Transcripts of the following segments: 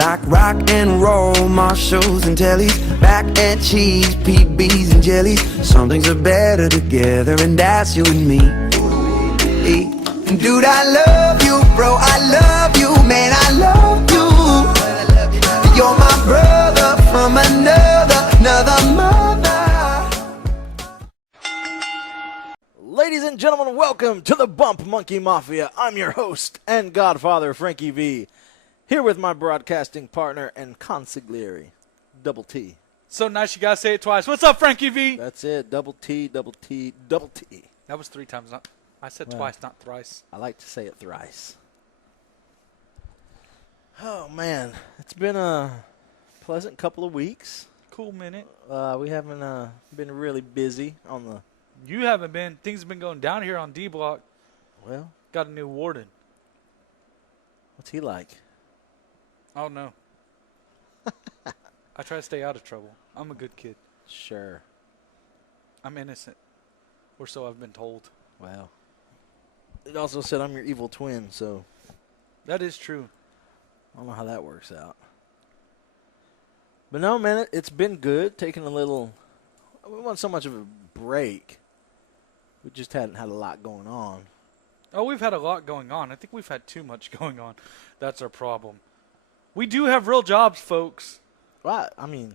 Like rock and roll, Marshalls and tellies, mac and cheese, PBs and jellies. Some things are better together, and that's you and me. Dude, I love you, bro, I love you, man, I love you. You're my brother from another mother. Ladies and gentlemen, welcome to the Bump Monkey Mafia. I'm your host and godfather, Frankie V. Here with my broadcasting partner and consigliere, Double T. So nice you guys say it twice. What's up, Frankie V? That's it, Double T, Double T, Double T. That was 3 times. I said twice, not thrice. I like to say it thrice. Oh, man. It's been a pleasant couple of weeks. Cool minute. We haven't been really busy on the... You haven't been. Things have been going down here on D Block. Well, got a new warden. What's he like? Oh, no. I try to stay out of trouble. I'm a good kid. Sure. I'm innocent. Or so I've been told. Wow. It also said I'm your evil twin, so... That is true. I don't know how that works out. But no, man, it's been good. Taking a little... We wasn't so much of a break. We just hadn't had a lot going on. Oh, we've had a lot going on. I think we've had too much going on. That's our problem. We do have real jobs, folks. Well, I mean,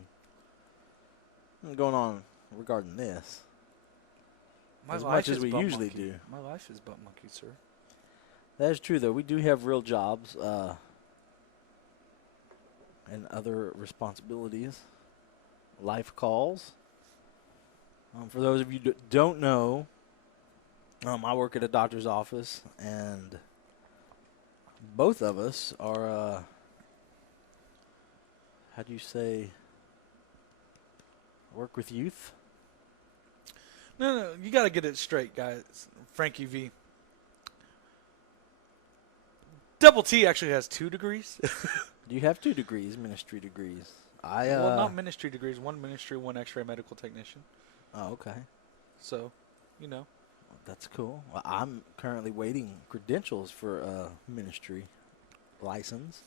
what's going on regarding this? My as life much is as we butt usually monkey. do. My life is butt monkey, sir. That is true, though. We do have real jobs and other responsibilities. Life calls. For those of you that don't know, I work at a doctor's office, and both of us are, how do you say, work with youth? No, you got to get it straight, guys. Frankie V. Double T actually has 2 degrees. You have 2 degrees, ministry degrees. Well, not ministry degrees. 1 ministry, 1 X-ray medical technician. Oh, okay. So, you know. That's cool. Well, I'm currently waiting credentials for a ministry license.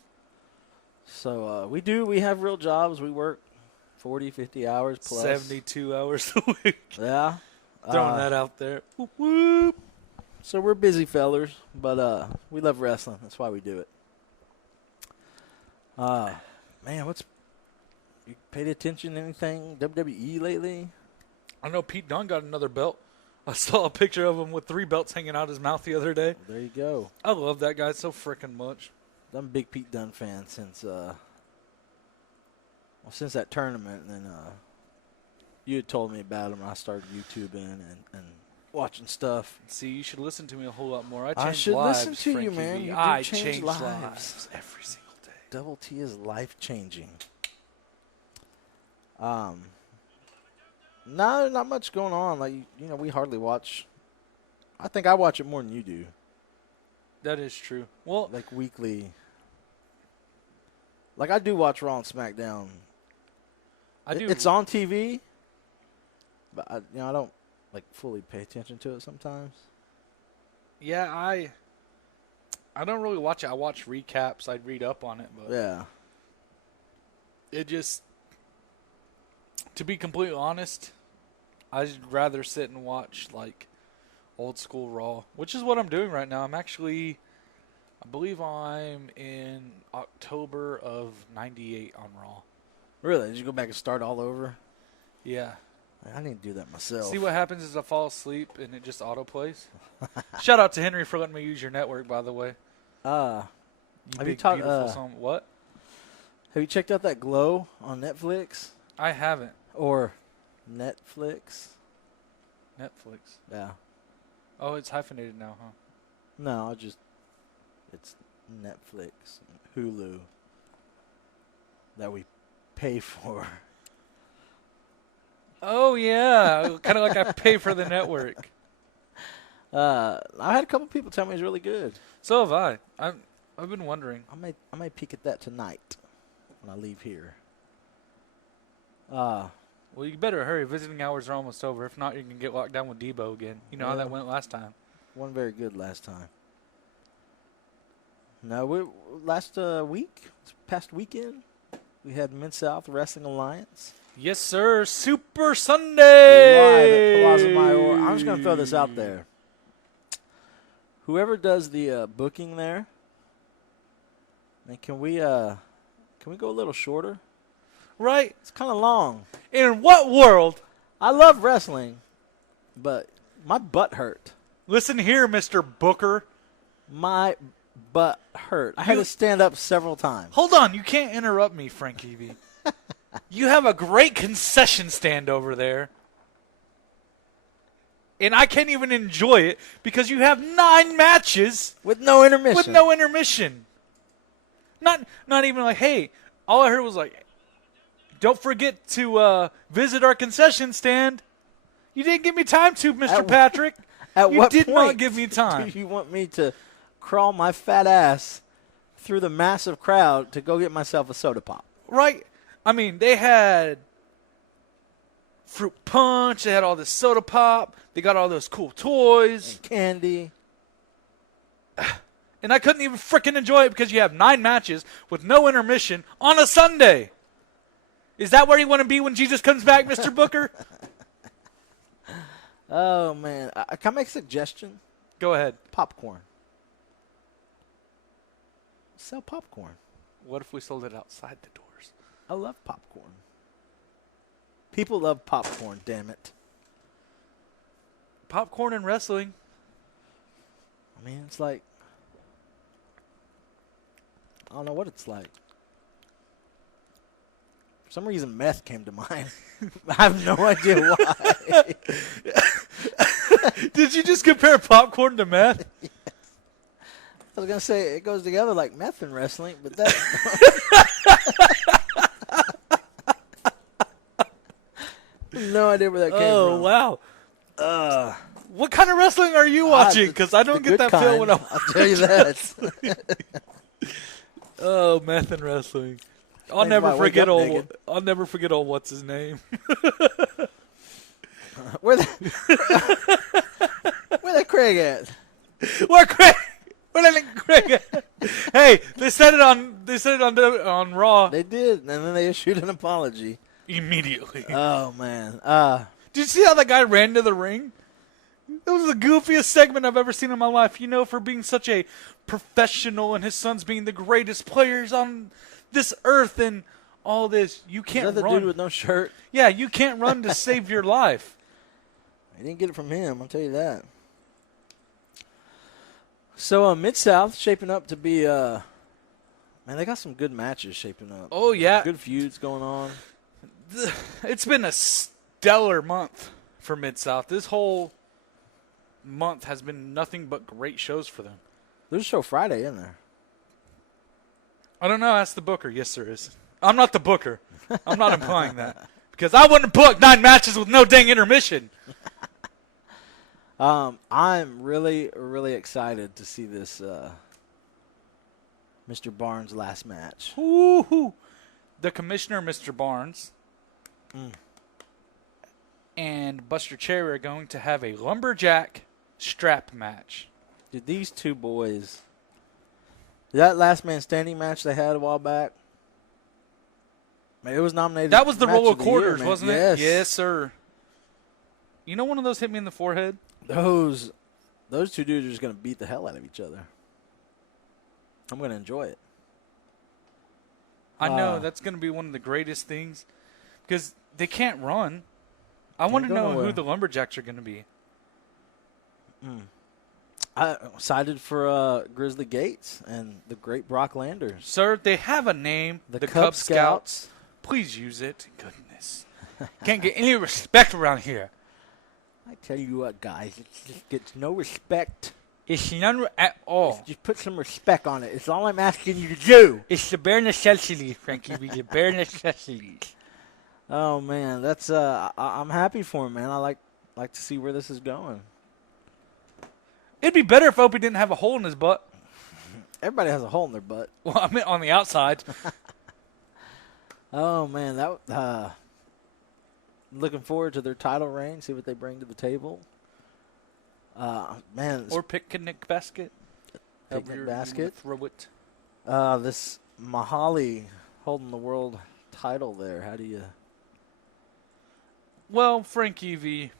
So we have real jobs. We work 40, 50 hours plus. 72 hours a week. Yeah. Throwing that out there. Whoop, whoop. So we're busy fellers, but we love wrestling. That's why we do it. Man, you paid attention to anything WWE lately? I know Pete Dunne got another belt. I saw a picture of him with 3 belts hanging out his mouth the other day. There you go. I love that guy so freaking much. I'm a big Pete Dunne fan since that tournament, and then you had told me about him. I started YouTubing and watching stuff. See, you should listen to me a whole lot more. I should lives, listen to Frankie you, man. V. You I do change change lives every single day. Double T is life-changing. No, not much going on. Like, we hardly watch. I think I watch it more than you do. That is true. Well, like weekly. Like, I do watch Raw and SmackDown. I do. It's on TV, but I don't fully pay attention to it sometimes. Yeah, I don't really watch it. I watch recaps. I read up on it, but yeah, it just, to be completely honest, I'd rather sit and watch old school Raw, which is what I'm doing right now. I believe I'm in October of '98 on Raw. Really? Did you go back and start all over? Yeah. I need to do that myself. See, what happens is I fall asleep and it just autoplays. Shout out to Henry for letting me use your network, by the way. Have Big, you talked? beautiful song. What? Have you checked out that Glow on Netflix I haven't. or Netflix? Netflix. Yeah. Oh, it's hyphenated now, huh? No, it's Netflix, Hulu that we pay for. Oh, yeah. Kind of like I pay for the network. I had a couple people tell me it's really good. So have I. I've been wondering. I may peek at that tonight when I leave here. Well, you better hurry. Visiting hours are almost over. If not, you can get locked down with Debo again. You know how that went last time. Won very good last time. No, last week, this past weekend, we had Mid-South Wrestling Alliance. Yes, sir. Super Sunday. Live at Plaza Mayor. I'm just going to throw this out there. Whoever does the booking there, man, can we go a little shorter? Right. It's kind of long. In what world? I love wrestling, but my butt hurt. Listen here, Mr. Booker. My butt hurt. I had to stand up several times. Hold on. You can't interrupt me, Frankie V. You have a great concession stand over there. And I can't even enjoy it because you have 9 matches. With no intermission. With no intermission. Not even like, hey, all I heard was like, don't forget to visit our concession stand. You didn't give me time to, Mr. Patrick. At you what did point not give me time. Do you want me to crawl my fat ass through the massive crowd to go get myself a soda pop? Right. I mean, they had fruit punch. They had all this soda pop. They got all those cool toys. And candy. And I couldn't even freaking enjoy it because you have 9 matches with no intermission on a Sunday. Is that where you want to be when Jesus comes back, Mr. Booker? Oh, man. Can I make a suggestion? Go ahead. Popcorn. Sell popcorn. What if we sold it outside the doors? I love popcorn. People love popcorn, damn it. Popcorn and wrestling. I mean, it's like, I don't know what it's like. For some reason, meth came to mind. I have no idea why. Did you just compare popcorn to meth? Yes. I was going to say it goes together like meth and wrestling, but that... No idea where that came from. Oh, wow. What kind of wrestling are you watching? Because I don't get that feel when I'll tell you that. Oh, meth and wrestling. I'll never forget old what's his name. Where the Craig at? Where the Craig at? Hey, they said it on Raw They did, and then they issued an apology. immediately. Oh man. Did you see how that guy ran to the ring? It was the goofiest segment I've ever seen in my life. You know, for being such a professional and his sons being the greatest players on this earth and all this, you can't Is that the run. dude with no shirt? Yeah, you can't run to save your life. I didn't get it from him, I'll tell you that. So Mid-South shaping up to be man, they got some good matches shaping up. Oh, yeah. Good feuds going on. It's been a stellar month for Mid-South. This whole month has been nothing but great shows for them. There's a show Friday in there. I don't know. Ask the booker. Yes, there is. I'm not the booker. I'm not implying that. Because I wouldn't book 9 matches with no dang intermission. I'm really, really excited to see this Mr. Barnes' last match. Woo-hoo. The commissioner, Mr. Barnes, and Buster Cherry are going to have a lumberjack strap match. Dude, these two boys, that last man standing match they had a while back, man, it was nominated. That was the match roll of of the quarters, year, wasn't yes. it? Yes, sir. You know one of those hit me in the forehead? Those two dudes are just going to beat the hell out of each other. I'm going to enjoy it. I know that's going to be one of the greatest things because they can't run. I want to know who the lumberjacks are going to be. I'm excited for Grizzly Gates and the great Brock Landers. Sir, they have a name. The Cub Scouts. Please use it. Goodness. Can't get any respect around here. I tell you what, guys, it just gets no respect. It's none at all. Just put some respect on it. It's all I'm asking you to do. It's the bare necessities, Frankie. The bare necessities. Oh man, that's I'm happy for him, man. I like to see where this is going. It'd be better if Opie didn't have a hole in his butt. Everybody has a hole in their butt. Well, I meant on the outside. Oh man, that looking forward to their title reign. See what they bring to the table. Man, Or picnic basket. picnic basket. Throw it. This Mahali holding the world title there. How do you? Well, Frankie V,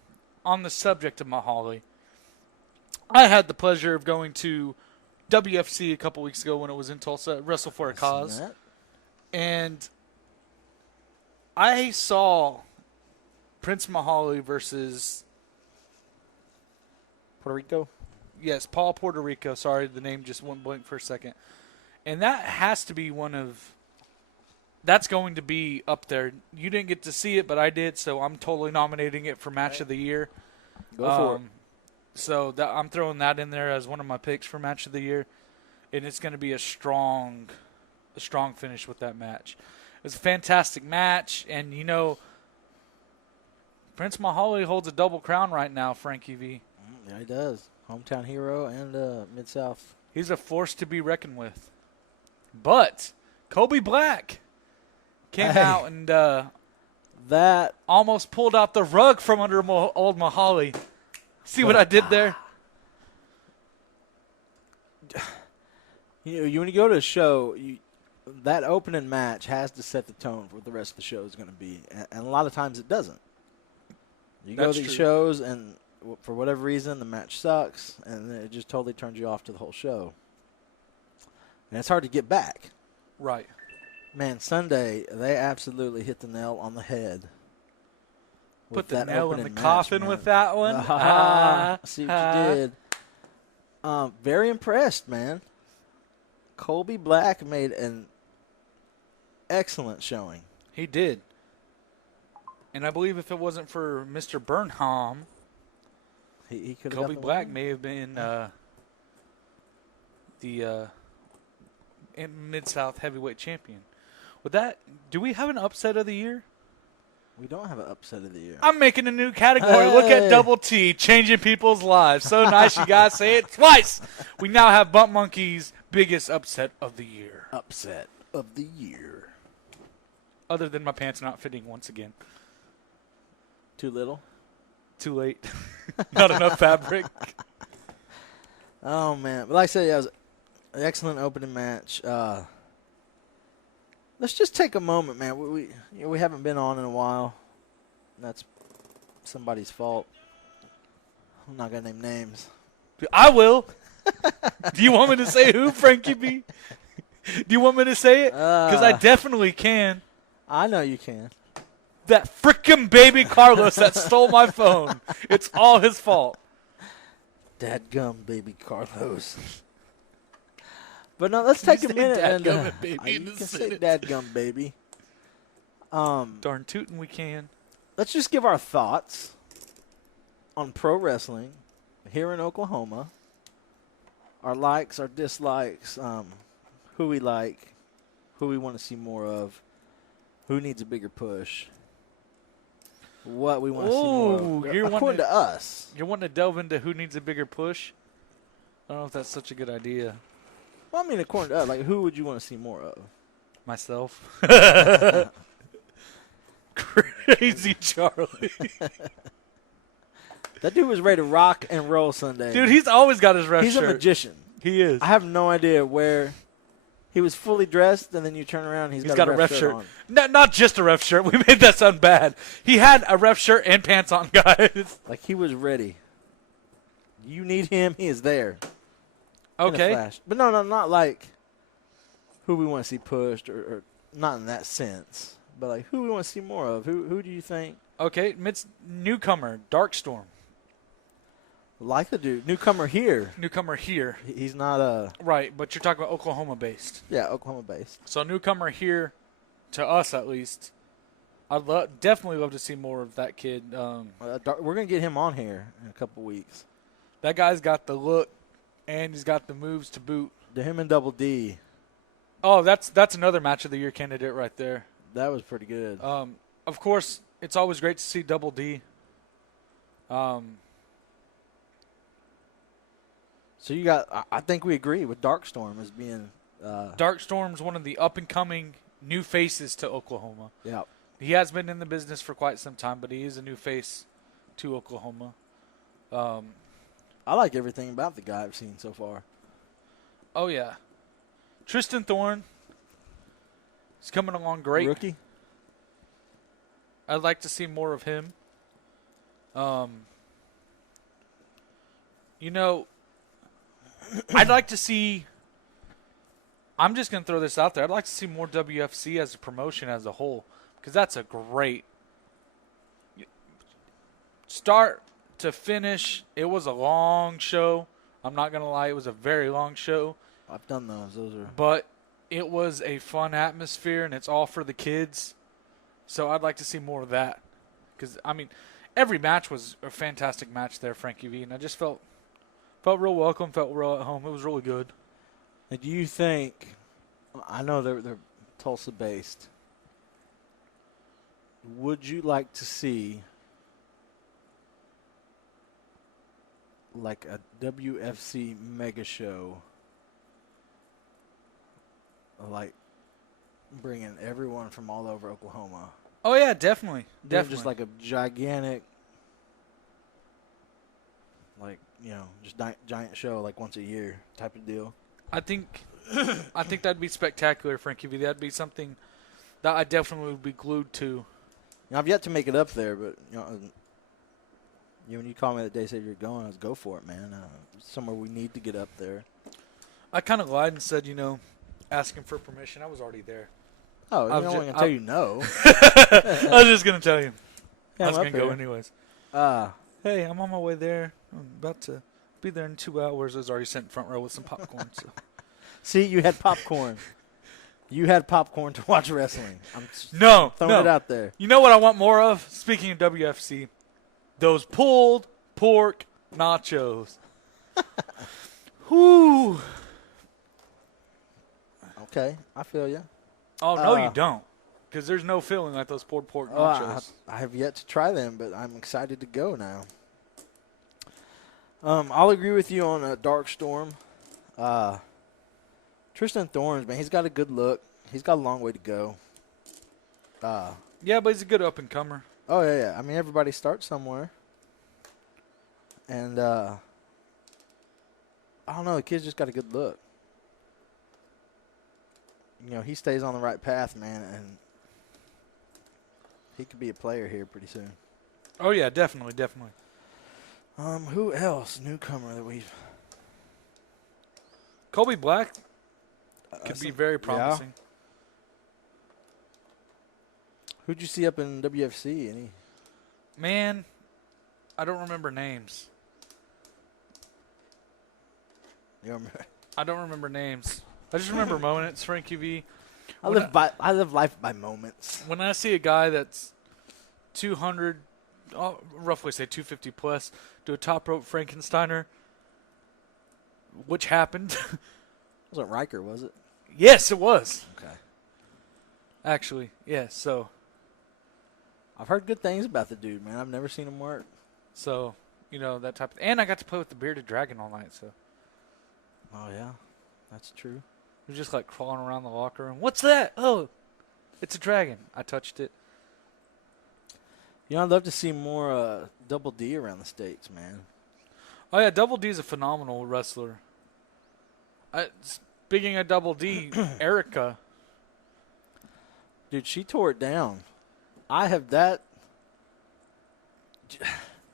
on the subject of Mahali, I had the pleasure of going to WFC a couple weeks ago when it was in Tulsa, Wrestle for a Cause. And I saw Prince Mahali versus Puerto Rico. Yes, Paul Puerto Rico. Sorry, the name just went blank for a second. And that has to be that's going to be up there. You didn't get to see it, but I did, so I'm totally nominating it for Match of the Year. Go for it. So I'm throwing that in there as one of my picks for Match of the Year. And it's going to be a strong finish with that match. It was a fantastic match, and Prince Mahali holds a double crown right now, Frankie V. Yeah, he does. Hometown hero and Mid-South. He's a force to be reckoned with. But Kobe Black came out and that almost pulled out the rug from under old Mahali. See what I did there? When you go to a show, that opening match has to set the tone for what the rest of the show is going to be. And a lot of times it doesn't. You go to these shows, and for whatever reason, the match sucks, and it just totally turns you off to the whole show. And it's hard to get back. Right. Man, Sunday, they absolutely hit the nail on the head. Put the nail in the coffin with that one. See what you did. Very impressed, man. Colby Black made an excellent showing. He did. And I believe if it wasn't for Mr. Burnham, he could have Kobe Black may have been the Mid-South heavyweight champion. Do we have an upset of the year? We don't have an upset of the year. I'm making a new category. Look at Double T, changing people's lives. So nice, you guys say it twice. We now have Bump Monkey's biggest upset of the year. Upset of the year. Other than my pants not fitting once again. Too little? Too late. Not enough fabric. Oh, man. But like I said, it was an excellent opening match. Let's just take a moment, man. We haven't been on in a while. That's somebody's fault. I'm not going to name names. I will. Do you want me to say who, Frankie B? Do you want me to say it? Because I definitely can. I know you can. That frickin' baby Carlos that stole my phone. It's all his fault. Dadgum baby Carlos. But no, let's take a minute and baby you can say dadgum baby. Darn tootin' we can. Let's just give our thoughts on pro wrestling here in Oklahoma. Our likes, our dislikes, who we like, who we want to see more of, who needs a bigger push, what we want to see more of. According to us. You're wanting to delve into who needs a bigger push? I don't know if that's such a good idea. Well, I mean, according to us, like, who would you want to see more of? Myself. Crazy Charlie. That dude was ready to rock and roll Sunday. Dude, he's always got his ref shirt. He's a magician. He is. I have no idea where he was fully dressed, and then you turn around, he's got a ref shirt on. Not just a ref shirt. We made that sound bad. He had a ref shirt and pants on, guys. Like, he was ready. You need him, he is there. Okay. In a flash. But no, not like who we want to see pushed, or not in that sense. But like who we want to see more of. Who do you think? Okay, newcomer, Darkstorm. Like the dude. Newcomer here. Newcomer here. He's not a... Right, but you're talking about Oklahoma-based. Yeah, Oklahoma-based. So newcomer here, to us at least. I'd definitely love to see more of that kid. We're going to get him on here in a couple weeks. That guy's got the look, and he's got the moves to boot. To him and Double D. Oh, that's another match of the year candidate right there. That was pretty good. Of course, it's always great to see Double D. So you got, I think we agree with Darkstorm as being... Darkstorm's one of the up-and-coming new faces to Oklahoma. Yeah. He has been in the business for quite some time, but he is a new face to Oklahoma. I like everything about the guy I've seen so far. Oh, yeah. Tristan Thorne is coming along great. Rookie. I'd like to see more of him. You know, I'd like to see. I'm just going to throw this out there. I'd like to see more WFC as a promotion as a whole, because that's a great start to finish. It was a long show. I'm not going to lie. It was a very long show. I've done those. Those are. But it was a fun atmosphere, and it's all for the kids. So I'd like to see more of that. Because, I mean, every match was a fantastic match there, Frankie V. And I just felt real welcome, felt real at home. It was really good. And do you think, I know they're Tulsa-based, would you like to see like a WFC mega show, like bringing everyone from all over Oklahoma? Oh, yeah, definitely. Doing Definitely. just like a gigantic, like, you know, just giant show like once a year type of deal. I think that'd be spectacular, Frankie V. That'd be something that I definitely would be glued to. You know, I've yet to make it up there, but when you called me that day, said you're going, I was go for it, man. Somewhere we need to get up there. I kind of lied and said, asking for permission. I was already there. Oh, I don't want to tell you no. I was just going to tell you. Yeah, I was I'm going to up go there. anyways. Uh, Hey, I'm on my way there. I'm about to be there in 2 hours. I was already sitting front row with some popcorn. So. See, you had popcorn. You had popcorn to watch wrestling. I'm No, throwing no. it out there. You know what I want more of? Speaking of WFC, those pulled pork nachos. Whoo. Okay, I feel you. Oh, no, you don't. Because there's no feeling like those pulled pork nachos. I have yet to try them, but I'm excited to go now. I'll agree with you on a Dark Storm. Tristan Thorns, man, he's got a good look. He's got a long way to go. Yeah, but he's a good up-and-comer. Oh, yeah. I mean, everybody starts somewhere. And, I don't know, the kid's just got a good look. You know, he stays on the right path, man, and he could be a player here pretty soon. Oh, yeah, definitely, definitely. Who else? Newcomer that we've... Colby Black could be very promising. Yeah. Who'd you see up in WFC? Any? Man, I don't remember names. You remember? I don't remember names. I just remember moments, Frankie V. I live life by moments. When I see a guy that's 200, roughly say 250 plus, do a top rope Frankensteiner, which happened. Wasn't Riker, was it? Yes, it was. Okay. Actually, yes. So I've heard good things about the dude, man. I've never seen him work. So, that type of... And I got to play with the bearded dragon all night, so... Oh, yeah. That's true. He was just, like, crawling around the locker room. What's that? Oh, it's a dragon. I touched it. I'd love to see more Double D around the States, man. Oh, yeah, Double D is a phenomenal wrestler. Speaking of Double D, Erica. Dude, she tore it down. I have that.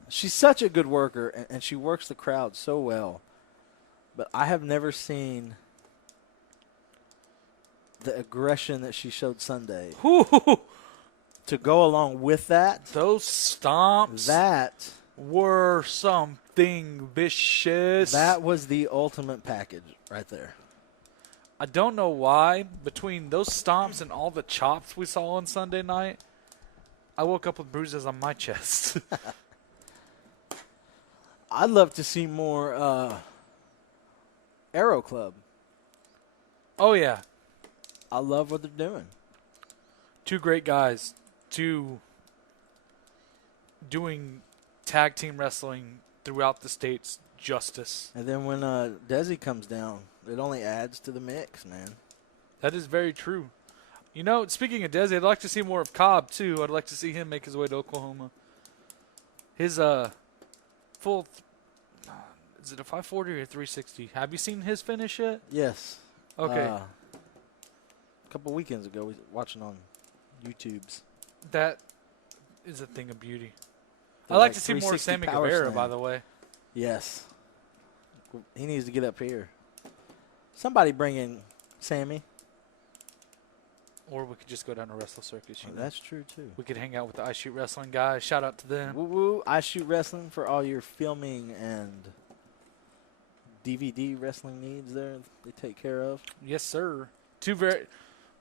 She's such a good worker, and she works the crowd so well. But I have never seen the aggression that she showed Sunday. Whew. To go along with that, Those stomps were something vicious. that was the ultimate package right there. I don't know why. Between those stomps and all the chops we saw on Sunday night, I woke up with bruises on my chest. I'd love to see more Aero Club. Oh, yeah. I love what they're doing. Two great guys. Two doing tag team wrestling throughout the states justice. And then when Desi comes down, it only adds to the mix, man. That is very true. Speaking of Desi, I'd like to see more of Cobb, too. I'd like to see him make his way to Oklahoma. His full Is it a 540 or a 360? Have you seen his finish yet? Yes. Okay. A couple weekends ago, we were watching on YouTube's. That is a thing of beauty. They're I'd like like to see more 360 Sammy power Guevara, slam. by the way. Yes. He needs to get up here. Somebody bring in Sammy. Or we could just go down to Wrestle Circus. You know? That's true, too. We could hang out with the Ice Shoot Wrestling guys. Shout out to them. Woo woo! I Shoot Wrestling for all your filming and DVD wrestling needs. There, they take care of. Yes, sir.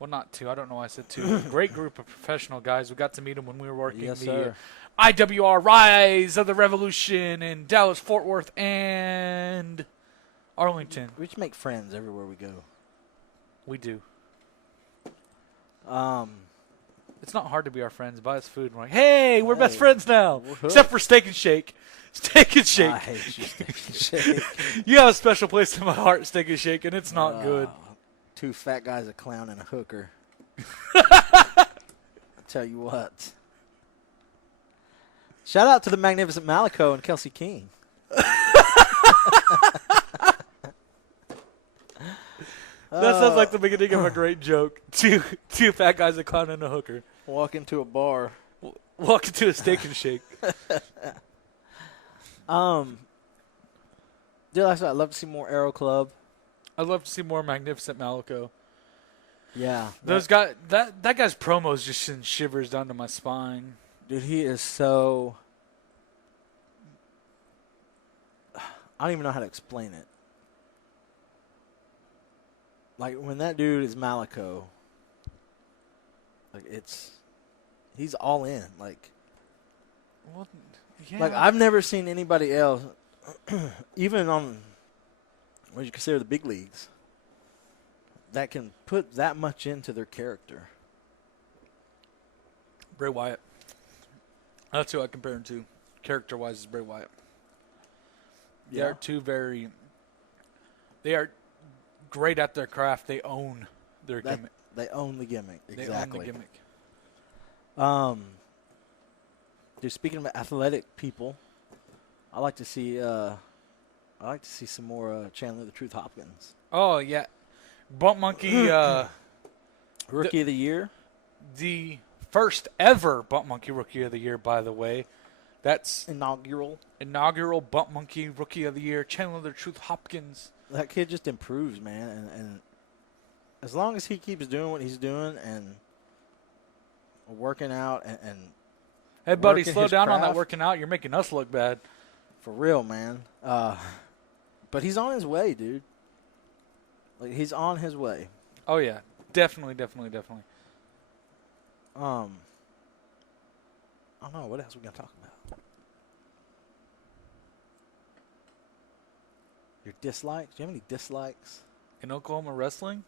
Not two. I don't know why I said two. Great group of professional guys. We got to meet them when we were working Yes, the sir. IWR Rise of the Revolution in Dallas, Fort Worth, and Arlington. We just make friends everywhere we go. We do. It's not hard to be our friends. Buy us food. And we're like, hey, we're best friends now. Except for Steak and Shake. Steak and Shake. I hate you, Steak and Shake. You have a special place in my heart, Steak and Shake, and it's not good. Two fat guys, a clown, and a hooker. I tell you what. Shout out to the magnificent Malico and Kelsey King. That sounds like the beginning of a great joke. Two fat guys, a clown, and a hooker. Walk into a bar. Walk into a Steak and Shake. Dude, like I said, I'd love to see more Aero Club. I'd love to see more Magnificent Malico. Yeah. Those guys, that guy's promos just send shivers down to my spine. Dude, he is so... I don't even know how to explain it. Like, when that dude is Malico, like, he's all in. Like, Well, yeah. like I've never seen anybody else, even on what you consider the big leagues, that can put that much into their character. Bray Wyatt. That's who I compare him to. Character-wise is Bray Wyatt. They Yeah. are They are great at their craft. They own their gimmick. They own the gimmick. Exactly. They own the gimmick. Dude, speaking of athletic people, I like to see some more Chandler the Truth Hopkins. Oh, yeah. Bump Monkey, Rookie of the Year. the first ever Bump Monkey Rookie of the Year, by the way. That's Inaugural. Bump Monkey Rookie of the Year, Chandler the Truth Hopkins. That kid just improves, man. And as long as he keeps doing what he's doing and working out and Hey, buddy, working slow his down on that craft. working out. You're making us look bad. for real, man. But he's on his way, dude. Like, he's on his way. Oh, yeah. Definitely. I don't know. What else are we going to talk about? Your dislikes? Do you have any dislikes? In Oklahoma wrestling?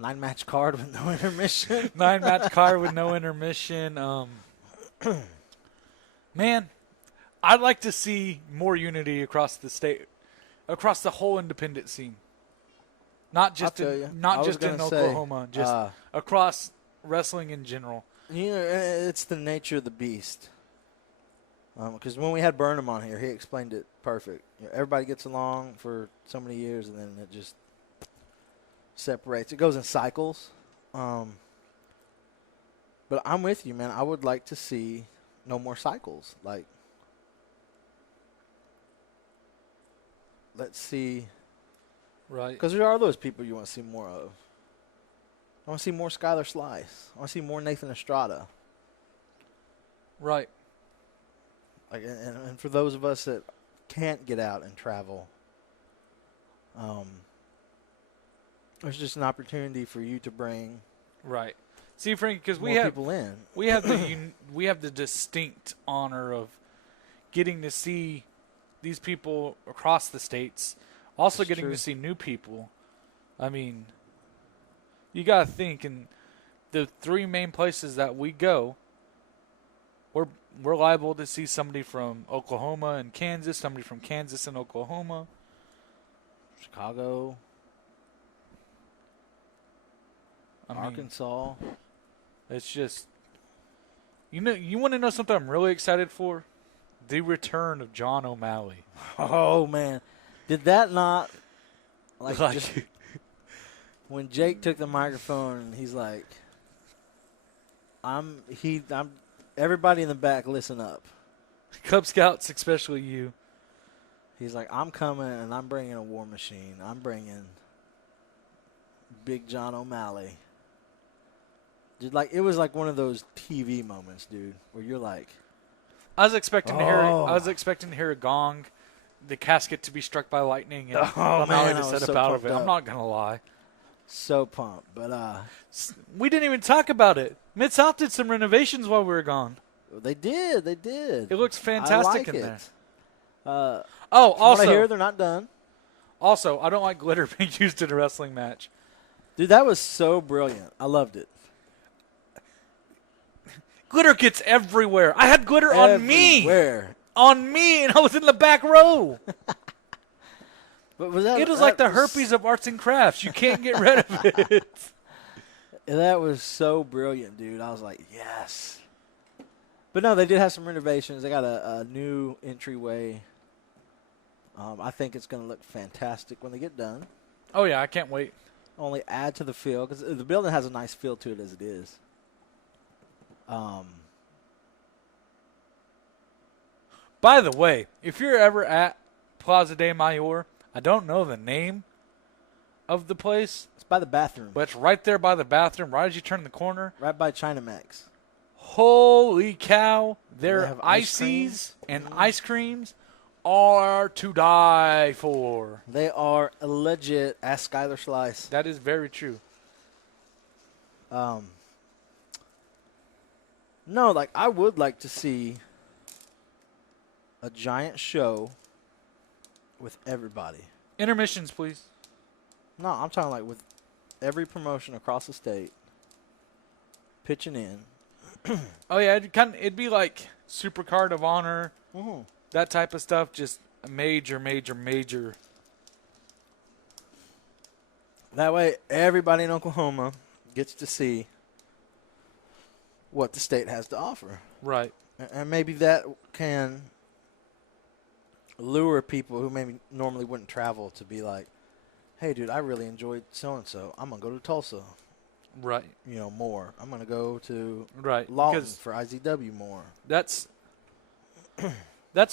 Nine-match card with no intermission. 9-match card with no intermission. Man, I'd like to see more unity across the state, across the whole independent scene. Not just I'll tell ya. in, I not was just in gonna say, Oklahoma, just across wrestling in general. You know, it's the nature of the beast. Because when we had Burnham on here, he explained it perfect. You know, everybody gets along for so many years, and then it just separates. It goes in cycles. But I'm with you, man. I would like to see no more cycles. Like, let's see. Right. Because there are those people you want to see more of. I want to see more Skylar Slice. I want to see more Nathan Estrada. Right. Like, and for those of us that can't get out and travel, there's just an opportunity for you to bring Right. See, Frank, because more we have people in. we have the we have the distinct honor of getting to see these people across the states, also That's getting true. to see new people. I mean, you got to think, in the three main places that we go, we're liable to see somebody from Oklahoma and Kansas, somebody from Kansas and Oklahoma. Chicago, I mean, Arkansas. it's just You want to know something I'm really excited for? The return of John O'Malley. Oh man, did that not like Like- just when Jake took the microphone and he's like, I'm everybody in the back, listen up. Cub Scouts, especially you. He's like, I'm coming and I'm bringing a war machine. I'm bringing Big John O'Malley. Dude, like it was like one of those TV moments, dude, where you're like, I was expecting to hear. Oh. I was expecting to hear a gong, the casket to be struck by lightning, and Oh, O'Malley man, to I set was up so out of pumped it. up. I'm not gonna lie. so pumped. But We didn't even talk about it. Mid South did some renovations while we were gone. they did. It looks I fantastic like in it. there. Oh, Oh, what I hear, also, they're not done. I don't like glitter being used in a wrestling match. Dude, that was so brilliant. I loved it. Glitter gets everywhere. I had glitter on me, Everywhere. and I was in the back row. But was that, It was that like the herpes of arts and crafts. You can't get rid of it. That was so brilliant, dude. I was like, yes. But no, they did have some renovations. They got a new entryway. I think it's going to look fantastic when they get done. Oh yeah, I can't wait. Only add to the feel because the building has a nice feel to it as it is. By the way, if you're ever at Plaza de Mayor, I don't know the name of the place, It's by the bathroom, but it's right there by the bathroom, right as you turn the corner. right by Chinamax. Holy cow! They Their have ice ices cream. and ice creams are to die for. They are legit. Ask Skylar Slice. That is very true. No, like I would like to see a giant show with everybody. Intermissions, please. No, I'm talking like with every promotion across the state pitching in. Oh yeah, it'd be like Supercard of Honor, Mm-hmm. that type of stuff. Just a major. That way, everybody in Oklahoma gets to see what the state has to offer. Right. And maybe that can lure people who maybe normally wouldn't travel to be like, hey, dude, I really enjoyed so-and-so. I'm going to go to Tulsa, Right. more. I'm going to go to Right. Lawton Because for IZW more. that's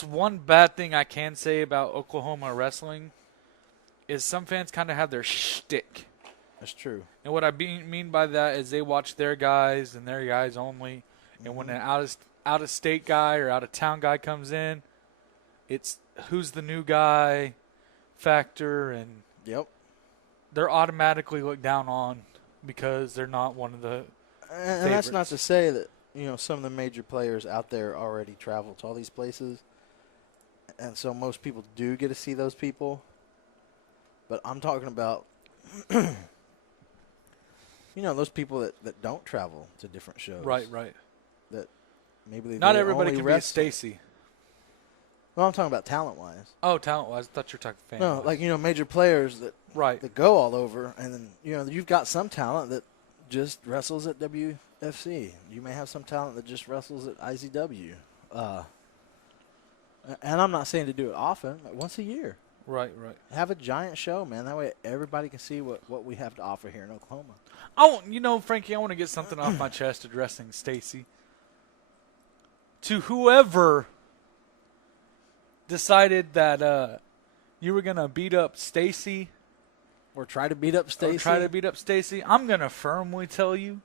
one bad thing I can say about Oklahoma wrestling is some fans kind of have their shtick. That's true. And what I mean by that is they watch their guys and their guys only. And when an out of state guy or out of town guy comes in, it's who's the new guy factor, and Yep. they're automatically looked down on because they're not one of the. And that's not favorites. to say that, some of the major players out there already travel to all these places. And so most people do get to see those people. But I'm talking about, those people that don't travel to different shows. Right. That maybe Not they everybody only can be a wrestle. Stacy. Well, I'm talking about talent-wise. Oh, talent-wise, I thought you were talking fan. No, like, major players Right. that go all over. And then, you've got some talent that just wrestles at WFC. You may have some talent that just wrestles at IZW. And I'm not saying to do it often, like once a year. Right. Have a giant show, man. That way everybody can see what we have to offer here in Oklahoma. Frankie, I want to get something off my chest addressing Stacy. To whoever decided that you were going to beat up Stacy, Or try to beat up Stacy. I'm going to firmly tell you,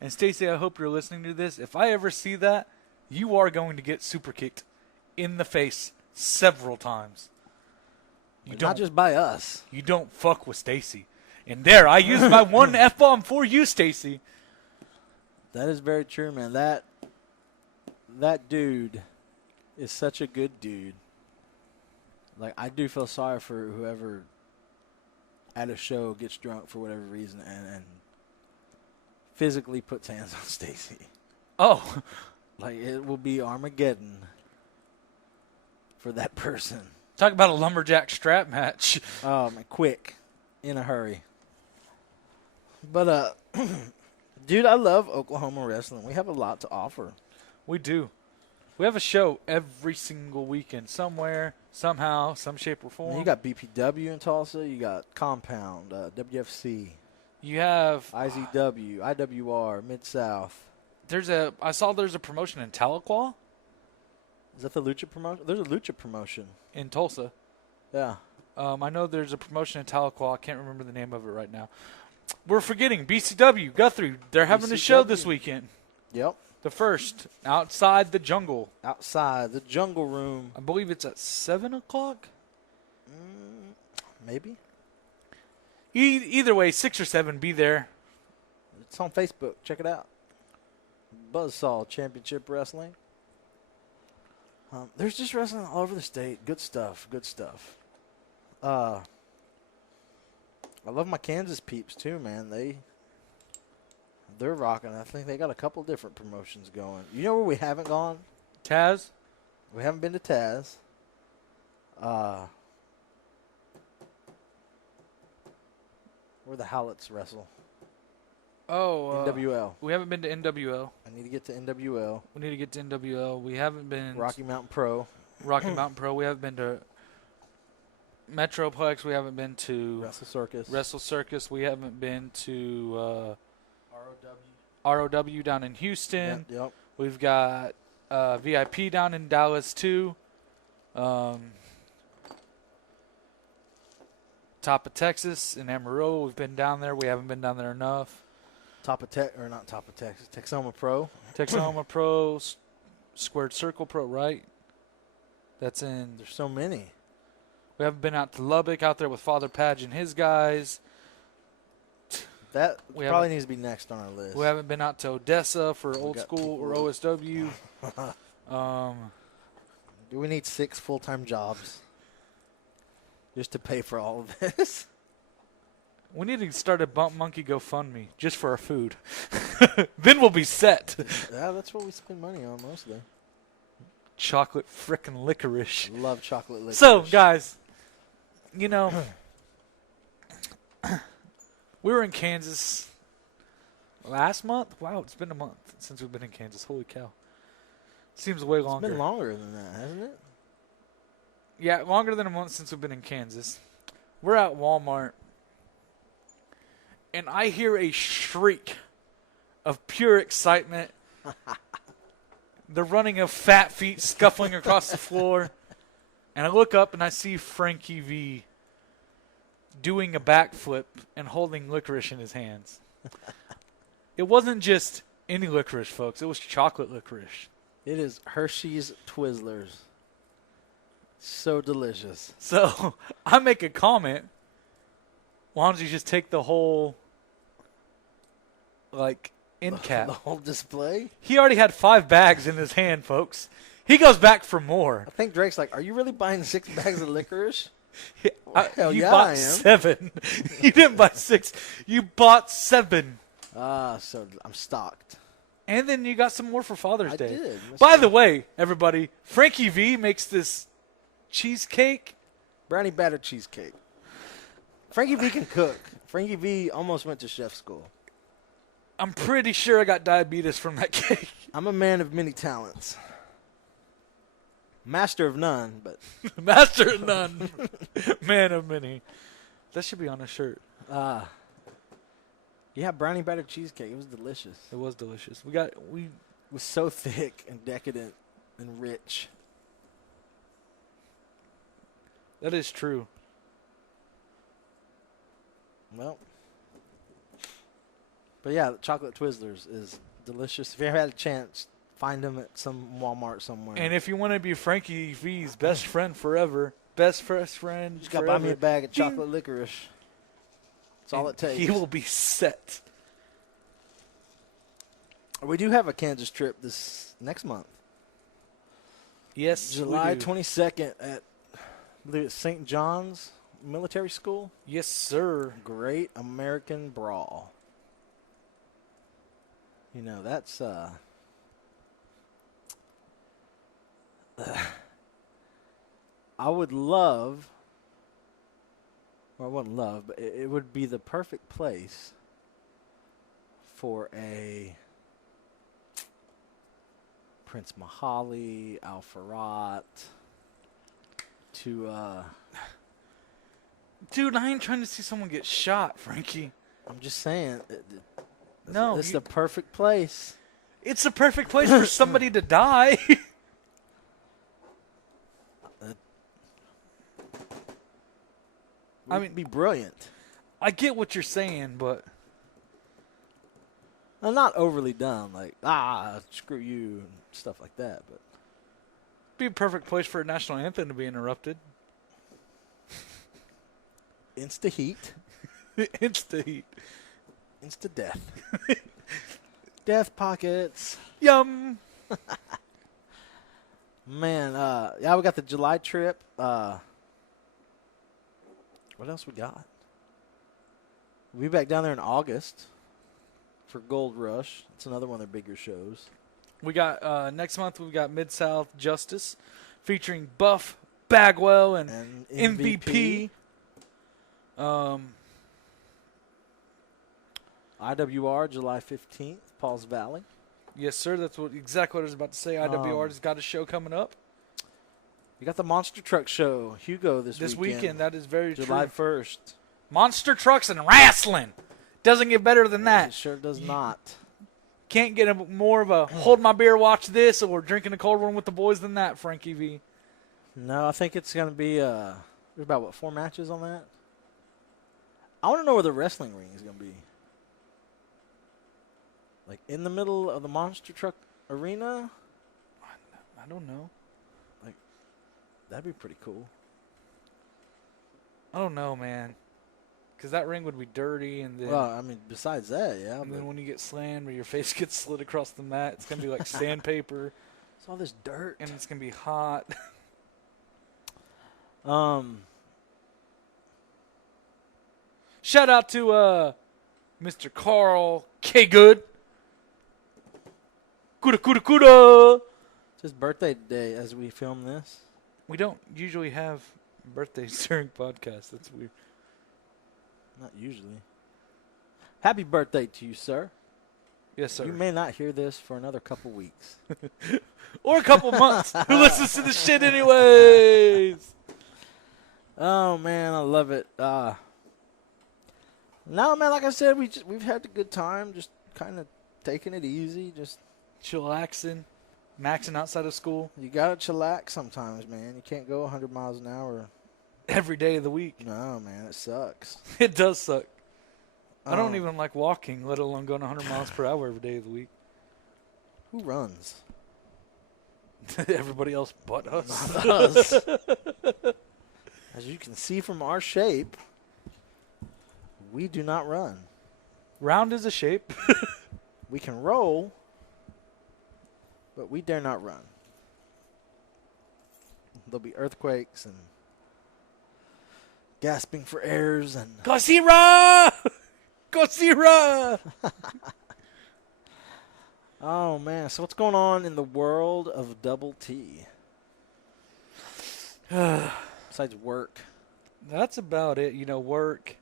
and Stacy, I hope you're listening to this, if I ever see that, you are going to get super kicked in the face several times. Not just by us. You don't fuck with Stacy. And there, I used my one F-bomb for you, Stacy. That is very true, man. That dude is such a good dude. Like, I do feel sorry for whoever at a show gets drunk for whatever reason and physically puts hands on Stacy. Oh, Like, it will be Armageddon for that person. talk about a lumberjack strap match. Man, quick, in a hurry. But, dude, I love Oklahoma wrestling. We have a lot to offer. We do. We have a show every single weekend, somewhere, somehow, some shape or form. You got BPW in Tulsa. You got Compound, WFC, You have IZW, IWR, Mid South. I saw there's a promotion in Tahlequah Is that the Lucha promotion? There's a Lucha promotion. in Tulsa. Yeah. I know there's a promotion in Tahlequah. I can't remember the name of it right now. We're forgetting BCW, Guthrie. They're having a show this weekend. Yep. The first, outside the jungle. Outside the Jungle Room. I believe it's at 7 o'clock. Maybe. Either way, 6 or 7, be there. It's on Facebook. Check it out. Buzzsaw Championship Wrestling. There's just wrestling all over the state. Good stuff. Good stuff. I love my Kansas peeps too, man. They're rocking. I think they got a couple different promotions going. You know where we haven't gone? Taz? We haven't been to Taz. Where the Howlets wrestle. Oh. NWL. We haven't been to NWL. I need to get to NWL. We need to get to NWL. We haven't been Rocky Mountain Pro. Rocky Mountain Pro. We haven't been to Metroplex. We haven't been to Wrestle Circus. We haven't been to ROW down in Houston. Yep. We've got VIP down in Dallas too. Top of Texas in Amarillo. We've been down there. We haven't been down there enough. Not Top of Texas. Texoma Pro. Texoma Pro, Squared Circle Pro, right? That's in. There's so many. We haven't been out to Lubbock, out there with Father Padge and his guys. That We probably needs to be next on our list. We haven't been out to Odessa for Old got School or people. OSW. Do we need 6 full-time jobs just to pay for all of this? We need to start a Bump Monkey GoFundMe just for our food. Then we'll be set. Yeah, that's what we spend money on mostly. Chocolate frickin' licorice. Love chocolate licorice. So, guys, you know, we were in Kansas last month. Wow, it's been a month since we've been in Kansas. Holy cow. Seems way longer. It's been longer than that, hasn't it? Yeah, longer than a month since we've been in Kansas. We're at Walmart, and I hear a shriek of pure excitement. The running of fat feet scuffling across the floor. And I look up and I see Frankie V doing a backflip and holding licorice in his hands. It wasn't just any licorice, folks. It was chocolate licorice. It is Hershey's Twizzlers. So delicious. So I make a comment. Why don't you just take the whole, end cap? The whole display? He already had 5 bags in his hand, folks. He goes back for more. I think Drake's like, are you really buying 6 bags of licorice? Hell You yeah, bought I am. 7. You didn't buy 6. You bought 7. So I'm stocked. And then you got some more for Father's I Day. did. By the way, everybody, Frankie V makes this cheesecake. Brownie batter cheesecake. Frankie V can cook. Frankie V almost went to chef school. I'm pretty sure I got diabetes from that cake. I'm a man of many talents. Master of none, but Master of none. Man of many. That should be on a shirt. yeah, brownie batter cheesecake. It was delicious. It was delicious. It was so thick and decadent and rich. That is true. Well, but yeah, chocolate Twizzlers is delicious. If you ever had a chance, find them at some Walmart somewhere. And if you want to be Frankie V's best friend forever, best friend, just gotta buy me a bag of chocolate licorice. That's all and it takes. he will be set. We do have a Kansas trip this next month. Yes, July we do. 22nd at, I believe it's St. John's Military School. Yes, sir. Great American Brawl. You know, that's I would love, well, I wouldn't love, but it would be the perfect place for a Prince Mahali, Al Farad, to Dude, I ain't trying to see someone get shot, Frankie. I'm just saying, No, it's the perfect place. it's the perfect place for somebody to die. I mean, It'd be brilliant. I get what you're saying, but I'm not overly dumb, like screw you and stuff like that, but be a perfect place for a national anthem to be interrupted. insta heat, Insta heat. insta death, death pockets. Yum. Man, yeah, we got the July trip. What else we got? We'll be back down there in August for Gold Rush. It's another one of their bigger shows. We got next month. We've got Mid South Justice, featuring Buff Bagwell and MVP. IWR July 15th, Pauls Valley. Yes, sir. That's exactly what I was about to say. IWR has got a show coming up You got the Monster Truck Show, Hugo, this weekend. That is very July true. 1st. Monster trucks and wrestling. Doesn't get better than It that. sure does not. Can't get more of a hold my beer, watch this, or drinking a cold one with the boys than that, Frankie V. No, I think it's going to be there's about, 4 matches on that? I want to know where the wrestling ring is going to be. Like in the middle of the Monster Truck Arena? I don't know. That'd be pretty cool. I don't know, man. Because that ring would be dirty, and then, Well, I mean, besides that, yeah. and then when you get slammed or your face gets slid across the mat, it's going to be like sandpaper, it's all this dirt. and it's going to be hot. Shout out to Mr. Carl K. Good. Kuda, kuda, kuda. It's his birthday today as we film this. We don't usually have birthdays during podcasts. That's weird. Not usually. Happy birthday to you, sir. Yes, sir. You may not hear this for another couple weeks. Or a couple months. Who listens to the shit anyways? Oh, man, I love it. No, man, like I said, we've had a good time, just kind of taking it easy. Just Chillaxing. Maxing outside of school. you got to chillax sometimes, man. You can't go 100 miles an hour. Every day of the week. No, man, it sucks. It does suck. I don't Um, even like walking, let alone going 100 miles per hour every day of the week. Who runs? Everybody else but us. Not us. As you can see from our shape, we do not run. Round is a shape. We can roll, but we dare not run. There'll be earthquakes and gasping for airs and Godzilla! Godzilla! oh man, so what's going on in the world of Double T? Besides work. That's about it. You know, work.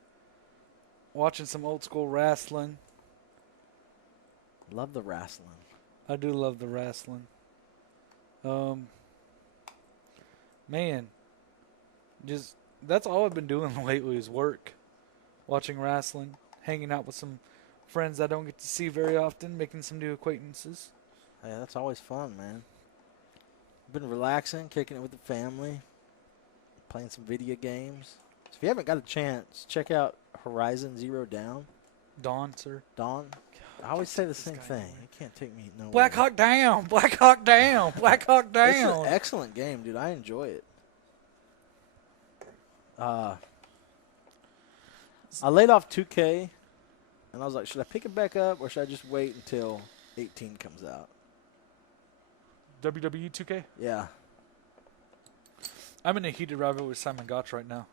Watching some old school wrestling. Love the wrestling. I do love the wrestling. Man, just that's all I've been doing lately is work, watching wrestling, hanging out with some friends I don't get to see very often, making some new acquaintances. Yeah, that's always fun, man. Been relaxing, kicking it with the family, playing some video games. So if you haven't got a chance, check out Horizon Zero Dawn. Dawn, sir. Dawn. I always say the this same guy thing. name. You can't take me nowhere. Black Hawk down, Black Hawk down, Black Hawk It's down. an excellent game, dude. I enjoy it. I laid off 2K, and I was like, should I pick it back up, or should I just wait until 18 comes out? WWE 2K. Yeah. I'm in a heated rivalry with Simon Gotch right now.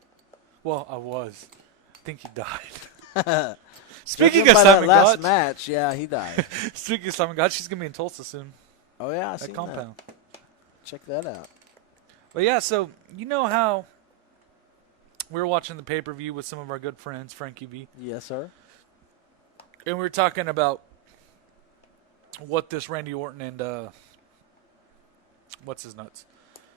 Well, I was. I think he died. Speaking Judging of by that Simon last Gotch, match, yeah, he died. speaking of Simon Gotch, he's gonna be in Tulsa soon. Oh yeah, I At seen Compound. that. Check that out. But yeah, so you know how we were watching the pay-per-view with some of our good friends, Frankie V, Yes, sir. and we were talking about what this Randy Orton and what's his nuts?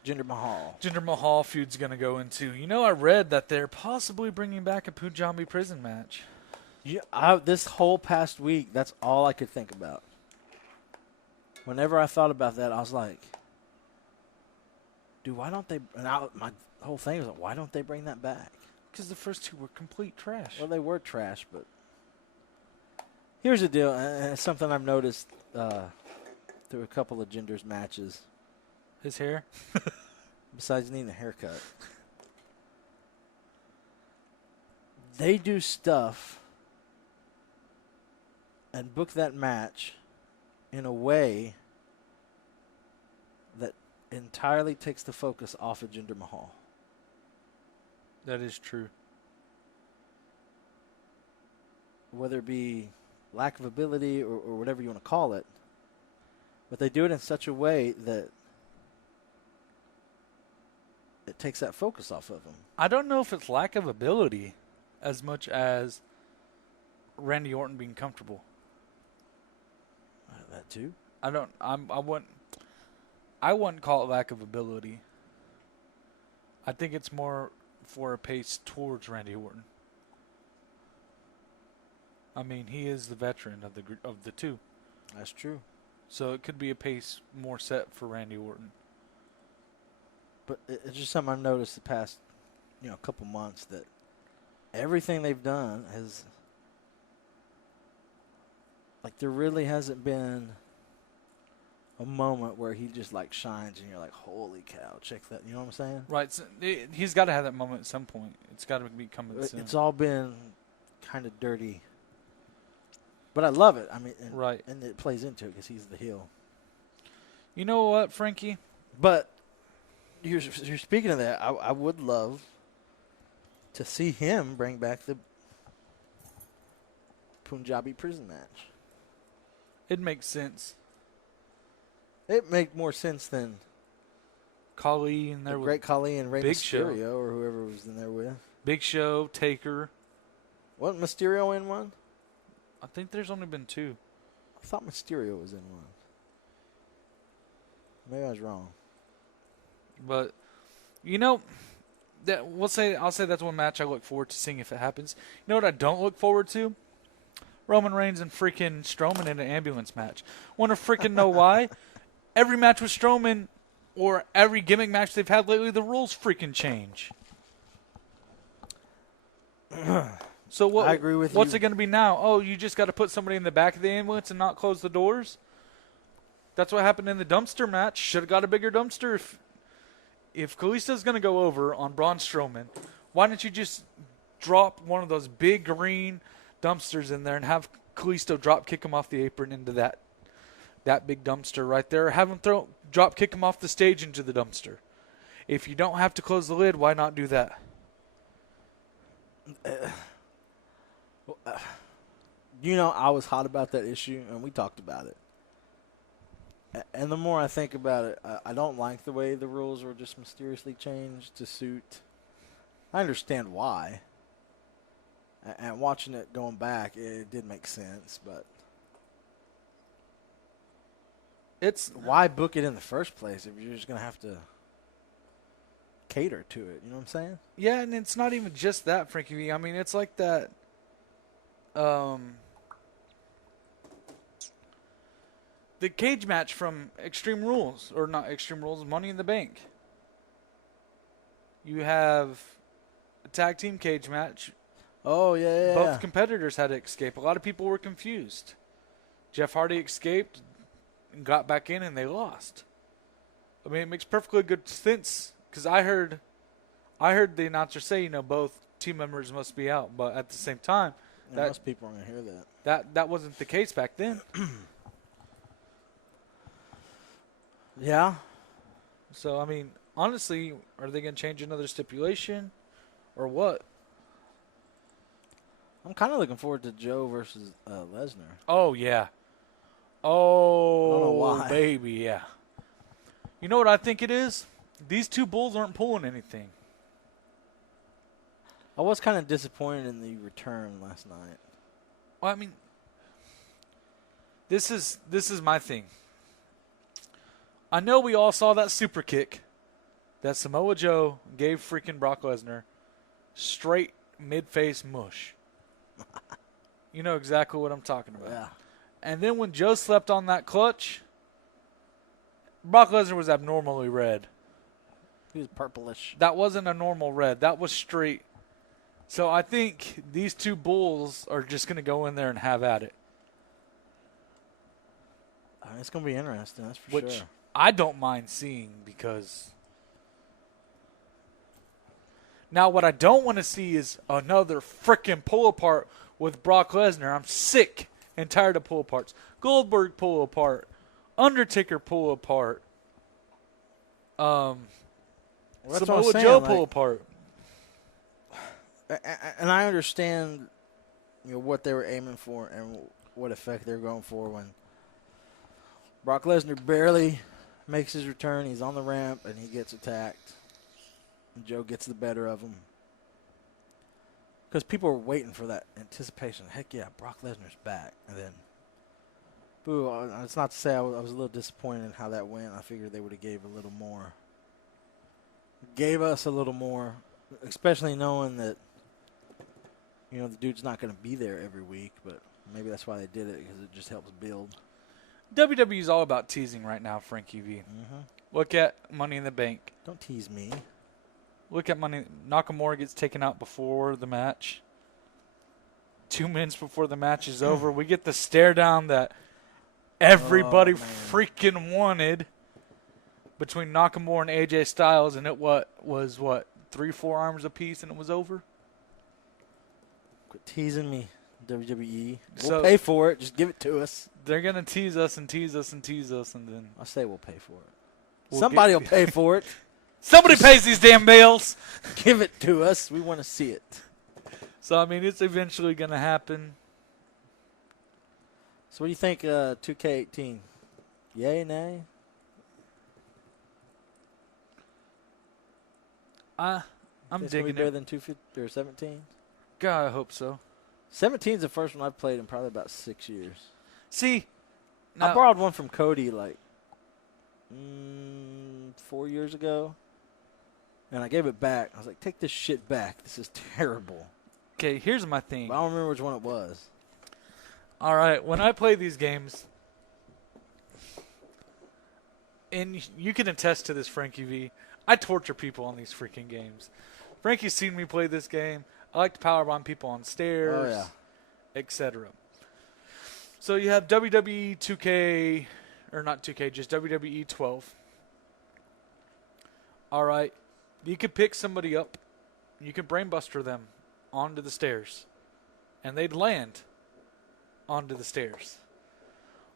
Jinder Mahal. Jinder Mahal feud's going to go into. I read that they're possibly bringing back a Punjabi prison match. Yeah, this whole past week, that's all I could think about. Whenever I thought about that, I was like, dude, why don't they? And my whole thing was like, why don't they bring that back? Because the first two were complete trash. Well, they were trash, but here's the deal, and it's something I've noticed through a couple of Jinder's matches. His hair? Besides needing a haircut. They do stuff and book that match in a way that entirely takes the focus off of Jinder Mahal. That is true. Whether it be lack of ability or whatever you want to call it. But they do it in such a way that it takes that focus off of him. I don't know if it's lack of ability as much as Randy Orton being comfortable. That too. I wouldn't call it lack of ability. I think it's more for a pace towards Randy Orton. I mean, he is the veteran of the two. That's true. So it could be a pace more set for Randy Orton. But it's just something I've noticed the past, couple months that everything they've done has, like, there really hasn't been a moment where he just, like, shines and you're like, holy cow, check that. You know what I'm saying? Right. So he's got to have that moment at some point. It's got to be coming soon. It's all been kind of dirty. But I love it. I mean, right. And it plays into it because he's the heel. You know what, Frankie? But you're speaking of that, I would love to see him bring back the Punjabi prison match. It makes sense. It make more sense than Khali and the Great Khali and Rey Big Mysterio Show. or whoever was in there with. Big Show, Taker. Wasn't Mysterio in one? I think there's only been two. I thought Mysterio was in one. Maybe I was wrong. But I'll say that's one match I look forward to seeing if it happens. You know what I don't look forward to? Roman Reigns and freaking Strowman in an ambulance match. Want to freaking know why? Every match with Strowman or every gimmick match they've had lately, the rules freaking change. So what? I agree with what's you. it going to be now? Oh, you just got to put somebody in the back of the ambulance and not close the doors? That's what happened in the dumpster match. Should have got a bigger dumpster. If Kalisto's going to go over on Braun Strowman, why don't you just drop one of those big green dumpsters in there and have Kalisto drop kick him off the apron into that big dumpster right there, or have him drop kick him off the stage into the dumpster. If you don't have to close the lid, why not do that? I was hot about that issue, and we talked about it. And the more I think about it, I don't like the way the rules were just mysteriously changed to suit. I understand why. And watching it going back, it did make sense, but It's why book it in the first place if you're just going to have to cater to it? You know what I'm saying? Yeah, and it's not even just that, Frankie V. I mean, it's like that. The cage match from Extreme Rules, or not Extreme Rules, Money in the Bank. You have a tag team cage match. Oh, yeah. Both competitors had to escape. A lot of people were confused. Jeff Hardy escaped and got back in, and they lost. I mean, it makes perfectly good sense because I heard the announcer say, both team members must be out, but at the same time, most people aren't going to hear that. That wasn't the case back then. Yeah. So, I mean, honestly, are they going to change another stipulation or what? I'm kind of looking forward to Joe versus Lesnar. Oh, yeah. I don't know Oh, why. baby, yeah. You know what I think it is? These two bulls aren't pulling anything. I was kind of disappointed in the return last night. Well, I mean, this is my thing. I know we all saw that super kick that Samoa Joe gave freaking Brock Lesnar. Straight mid-face mush. You know exactly what I'm talking about. Yeah. And then when Joe slept on that clutch, Brock Lesnar was abnormally red. He was purplish. That wasn't a normal red. That was straight. So I think these two bulls are just going to go in there and have at it. It's going to be interesting, that's for Which sure. I don't mind seeing because... Now what I don't want to see is another freaking pull-apart with Brock Lesnar. I'm sick and tired of pull-aparts. Goldberg pull-apart. Undertaker pull-apart. That's what I'm Samoa saying, Joe like- pull-apart. And I understand, what they were aiming for and what effect they're going for when Brock Lesnar barely makes his return. He's on the ramp and he gets attacked. And Joe gets the better of him. Because people were waiting for that anticipation. Heck yeah, Brock Lesnar's back. And then, boo, it's not to say I was a little disappointed in how that went. I figured they would have gave a little more. Gave us a little more, especially knowing that, the dude's not going to be there every week. But maybe that's why they did it, because it just helps build. WWE's all about teasing right now, Frankie V. Mm-hmm. Look at Money in the Bank. Don't tease me. Look at Money. Nakamura gets taken out before the match. 2 minutes before the match is over, we get the stare down that everybody freaking wanted between Nakamura and AJ Styles, and it was 3-4 arms apiece, and it was over. Quit teasing me, WWE. We'll So- pay for it. Just give it to us. They're gonna tease us and tease us and tease us, and then I say we'll pay for it. We'll Somebody get- will pay for it. somebody pays these damn bills. Give it to us. We want to see it. So I mean, it's eventually gonna happen. So what do you think, 2K18? Yay, nay? I'm Think it's gonna be digging better it. than 250 or 17. God, I hope so. 17 is the first one I've played in probably about 6 years. See, I now, borrowed one from Cody 4 years ago, and I gave it back. I was like, take this shit back. This is terrible. okay, here's my thing. But I don't remember which one it was. All right, when I play these games, and you can attest to this, Frankie V, I torture people on these freaking games. Frankie's seen me play this game. I like to powerbomb people on stairs, Oh, yeah. etc. So you have WWE 2K, or not 2K, just WWE 12. All right, you could pick somebody up. You could brainbuster them onto the stairs, and they'd land onto the stairs.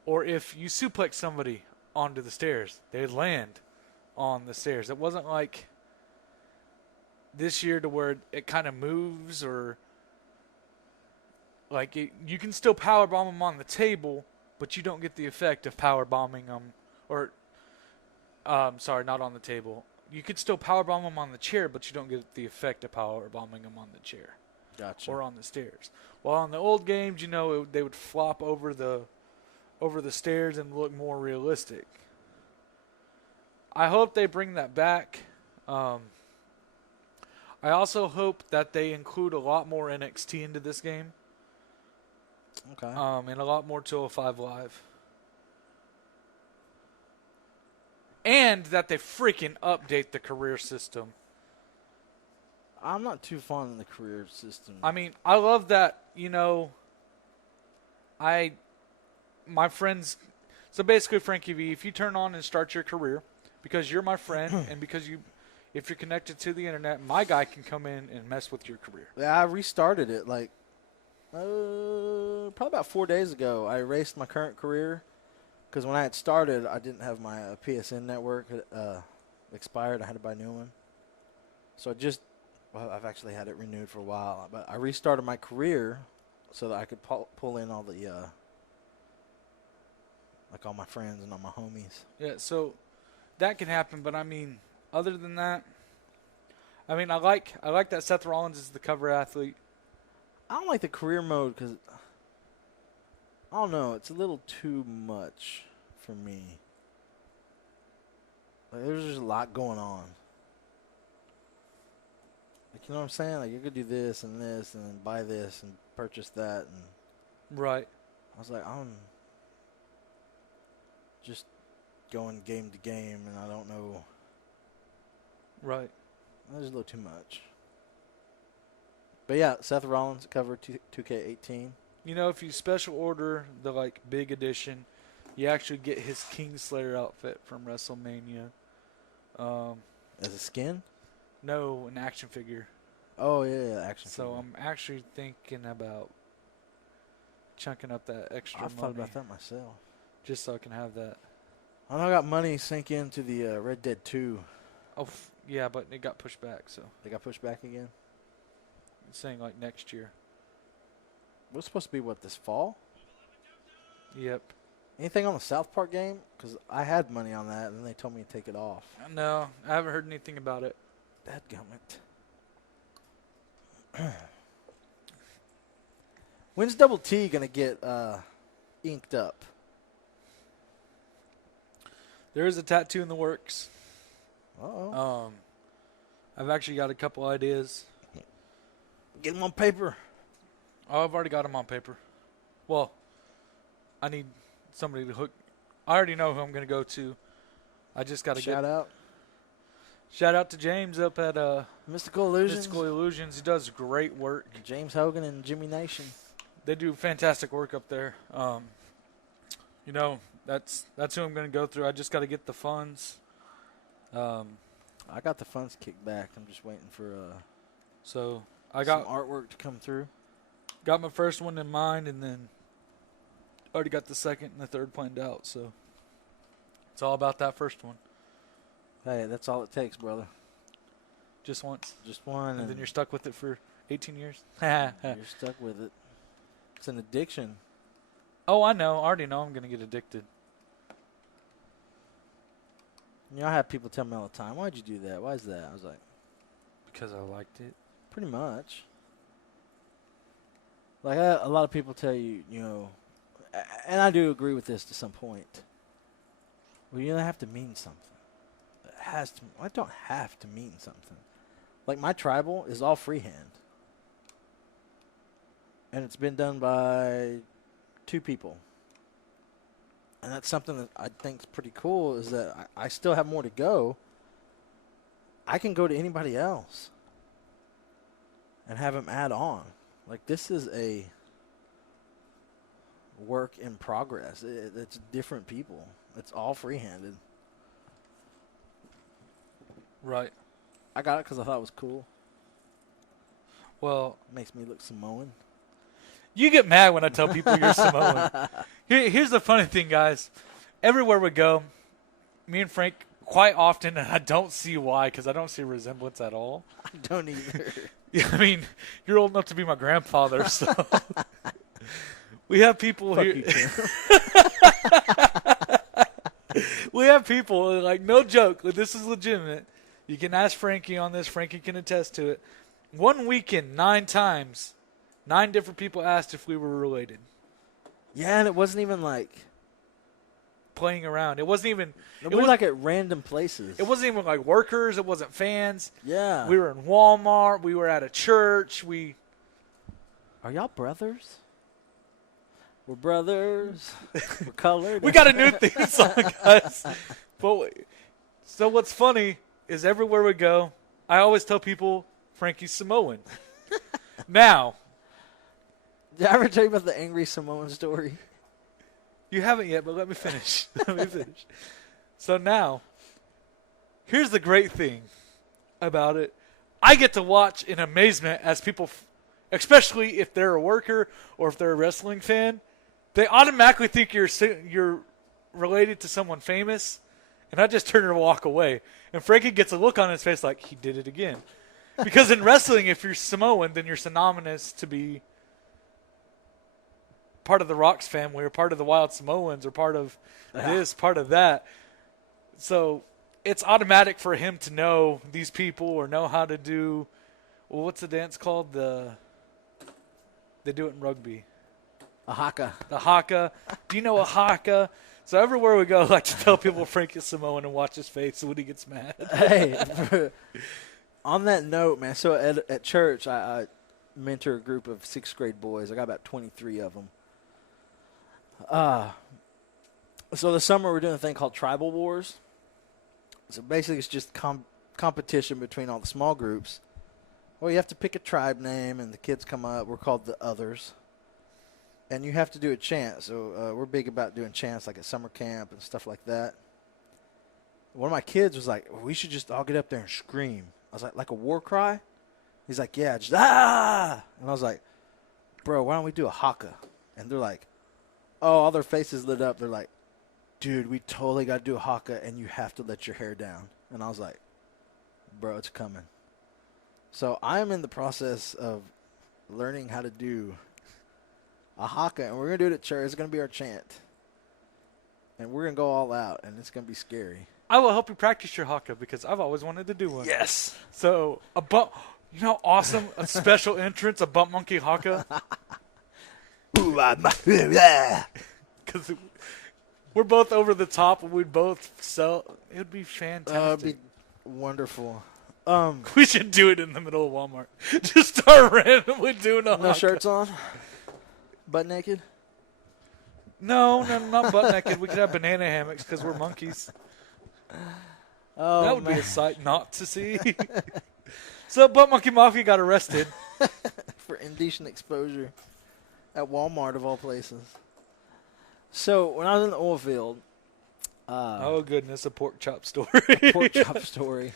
Or if you suplex somebody onto the stairs, they'd land on the stairs. It wasn't like this year to where it kind of moves, or like you can still power bomb them on the table, but you don't get the effect of power bombing them. Or, sorry, not on the table. You could still power bomb them on the chair, but you don't get the effect of power bombing them on the chair. Gotcha. Or on the stairs. While on the old games, they would flop over the stairs and look more realistic. I hope they bring that back. I also hope that they include a lot more NXT into this game. Okay. And a lot more 205 Live. And that they freaking update the career system. I'm not too fond of the career system. I mean, I love that, my friends, so basically, Frankie V, if you turn on and start your career, because you're my friend, and because if you're connected to the internet, my guy can come in and mess with your career. Yeah, I restarted it probably about 4 days ago. I erased my current career because when I had started, I didn't have my PSN network expired. I had to buy a new one. So I've actually had it renewed for a while. But I restarted my career so that I could pull in all the all my friends and all my homies. Yeah, so that can happen, but I mean, other than that, I mean, I like that Seth Rollins is the cover athlete. I don't like the career mode because, I don't know, it's a little too much for me. Like, there's just a lot going on. Like, you know what I'm saying? Like, you could do this and then buy this and purchase that. And Right. I was like, I'm just going game to game, and I don't know. Right. There's a little too much. But yeah, Seth Rollins covered 2K18. You know, if you special order the like big edition, you actually get his Kingslayer outfit from WrestleMania. As a skin? No, an action figure. Oh, yeah, action So figure. I'm actually thinking about chunking up that extra I've money thought about that myself. just so I can have that. I know I got money sink into the Red Dead 2. Oh, yeah, but it got pushed back, so They got pushed back again. it's saying like next year. It was supposed to be, what, this fall? Yep. Anything on the South Park game? Because I had money on that, and then they told me to take it off. No, I haven't heard anything about it. Dadgummit. When's Double T going to get inked up? There is a tattoo in the works. Uh-oh. I've actually got a couple ideas. Get him on paper. Oh, I've already got them on paper. Well, I need somebody to hook. I already know who I'm going to go to. I just got to Shout out. Shout out to James up at Mystical Illusions. Mystical Illusions. He does great work. James Hogan and Jimmy Nation. They do fantastic work up there. You know, that's who I'm going to go through. I just got to get the funds. I got the funds kicked back. I'm just waiting for So I some got artwork to come through. got my first one in mind, and then already got the second and the third planned out. So it's all about that first one. Hey, that's all it takes, brother. Just once. Just one. And then you're stuck with it for 18 years. you're stuck with it. It's an addiction. Oh, I know. I already know I'm going to get addicted. You know, I have people tell me all the time, why'd you do that? Why is that? I was like, Because I liked it. pretty much. Like, a lot of people tell you, you know, and I do agree with this to some point. Well, you don't have to mean something. It has to. I don't have to mean something. Like, my tribal is all freehand. And it's been done by 2 people. And that's something that I think is pretty cool, is that I still have more to go. I can go to anybody else and have them add on. Like, this is a work in progress. It's different people. It's all free-handed. Right. I got it because I thought it was cool. Well, It makes me look Samoan. you get mad when I tell people you're Samoan. Here's the funny thing, guys. Everywhere we go, me and Frank, quite often, and I don't see why, because I don't see a resemblance at all. I don't either. I mean, you're old enough to be my grandfather, so we have people Fuck here. you, Tim. We have people, like, no joke, like, this is legitimate. You can ask Frankie on this. Frankie can attest to it. One weekend, 9 times, 9 different people asked if we were related. Yeah, and it wasn't even like... Playing around. It wasn't even... We were like at random places. It wasn't even like workers. It wasn't fans. Yeah. We were in Walmart. We were at a church. Are y'all brothers? We're brothers. We're colored. We got a new theme song, guys. So what's funny is everywhere we go, I always tell people Frankie's Samoan. Now, Did I ever tell you about the angry Samoan story? you haven't yet, but let me finish. So now, here's the great thing about it. I get to watch in amazement as people, especially if they're a worker or if they're a wrestling fan, they automatically think you're related to someone famous, and I just turn and walk away. And Frankie gets a look on his face like, he did it again. Because in wrestling, if you're Samoan, then you're synonymous to be part of the Rocks family or part of the Wild Samoans or part of this, part of that. So it's automatic for him to know these people or know how to do, well, what's the dance called? They do it in rugby. A haka. The haka. Do you know a haka? So everywhere we go, I like to tell people Frank is Samoan and watch his face when he gets mad. Hey, on that note, man, so at church, I mentor a group of 6th grade boys. I got about 23 of them. So this summer we're doing a thing called Tribal Wars. So basically it's just competition between all the small groups. Well, you have to pick a tribe name, and the kids come up. We're called the Others. And you have to do a chant. So we're big about doing chants like at summer camp and stuff like that. One of my kids was like, we should just all get up there and scream. I was like a war cry? He's like, yeah, just ah! And I was like, bro, why don't we do a haka? And they're like, oh, all their faces lit up. They're like, dude, we totally got to do a haka, and you have to let your hair down. And I was like, bro, it's coming. So I am in the process of learning how to do a haka, and we're going to do it at church. It's going to be our chant. And we're going to go all out, and it's going to be scary. I will help you practice your haka because I've always wanted to do one. Yes. So you know how awesome a special entrance, a bump monkey haka? Because we're both over the top, and we'd both sell. It would be fantastic. It'd be wonderful. We should do it in the middle of Walmart. Just start randomly doing a No haka. shirts on? Butt naked? No, not butt naked. We could have banana hammocks because we're monkeys. Oh, That would man. be a sight not to see. So Butt Monkey Mafia got arrested. For indecent exposure at Walmart, of all places. So when I was in the oil field, Oh, goodness, a pork chop story. pork chop story.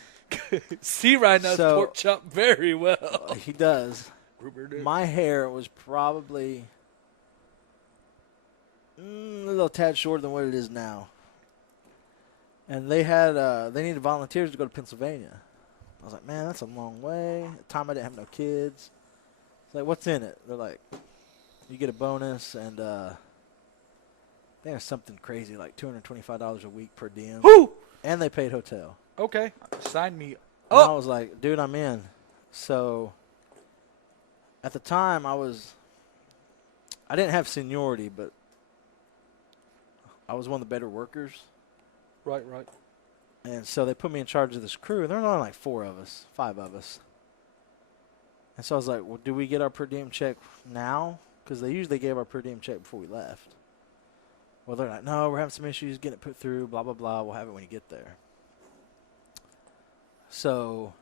See right now, So- pork chop very well. He does. Rupert. My hair was probably a little tad shorter than what it is now. And they needed volunteers to go to Pennsylvania. I was like, man, that's a long way. At the time I didn't have no kids. It's like, what's in it? They're like, you get a bonus, and there's something crazy, like $225 a week per diem. Woo! And they paid hotel. Okay, sign me And I up. was like, dude, I'm in. So at the time I didn't have seniority, but I was one of the better workers. Right. And so they put me in charge of this crew. There were only like 5 of us. And so I was like, well, do we get our per diem check now? Because they usually gave our per diem check before we left. Well, they're like, no, we're having some issues getting it put through, blah, blah, blah. We'll have it when you get there. So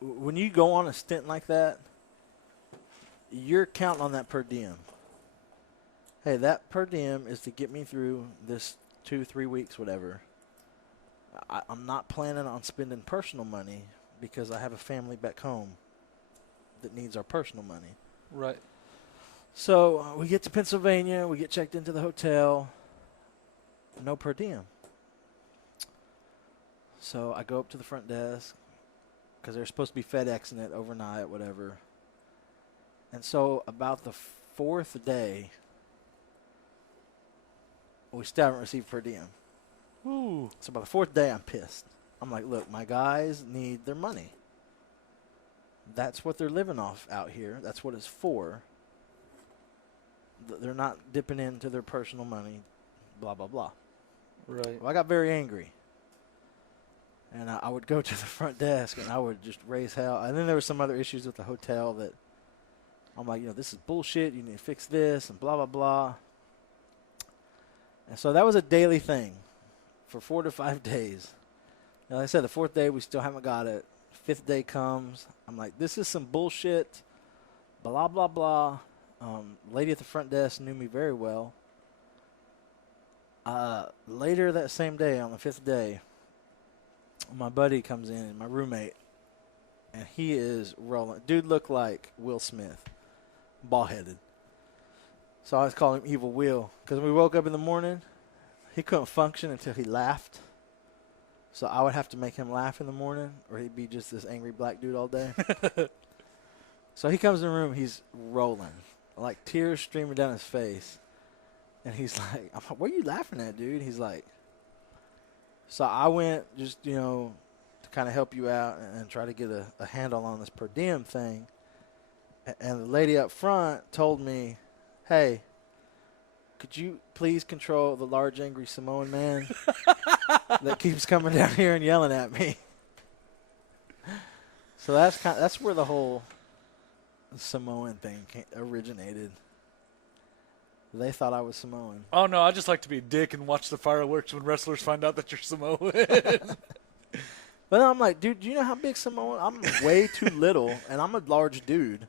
when you go on a stint like that, you're counting on that per diem. Hey, that per diem is to get me through this 2-3 weeks, whatever. I'm not planning on spending personal money because I have a family back home that needs our personal money. Right. So we get to Pennsylvania, we get checked into the hotel, no per diem. So I go up to the front desk because they're supposed to be FedExing it overnight, whatever. And so about the 4th day, we still haven't received per diem. Ooh. So by the 4th day, I'm pissed. I'm like, look, my guys need their money. That's what they're living off out here. That's what it's for. They're not dipping into their personal money, blah, blah, blah. Right. Well, I got very angry. And I would go to the front desk, and I would just raise hell. And then there were some other issues with the hotel that I'm like, this is bullshit. You need to fix this, and blah, blah, blah. And so that was a daily thing for 4 to 5 days. Now, like I said, the 4th day, we still haven't got it. 5th day comes. I'm like, this is some bullshit, blah, blah, blah. Lady at the front desk knew me very well. Later that same day, on the 5th day, my buddy comes in, my roommate, and he is rolling. Dude looked like Will Smith, bald-headed. So I always call him Evil Will because when we woke up in the morning, he couldn't function until he laughed. So I would have to make him laugh in the morning, or he'd be just this angry black dude all day. So he comes in the room, he's rolling, like tears streaming down his face. And he's like, what are you laughing at, dude? He's like, so I went just, to kind of help you out and try to get a handle on this per diem thing. And the lady up front told me, hey, could you please control the large angry Samoan man that keeps coming down here and yelling at me? So that's where the whole Samoan thing originated. They thought I was Samoan. Oh, no, I just like to be a dick and watch the fireworks when wrestlers find out that you're Samoan. But I'm like, dude, do you know how big Samoan? I'm way too little, and I'm a large dude.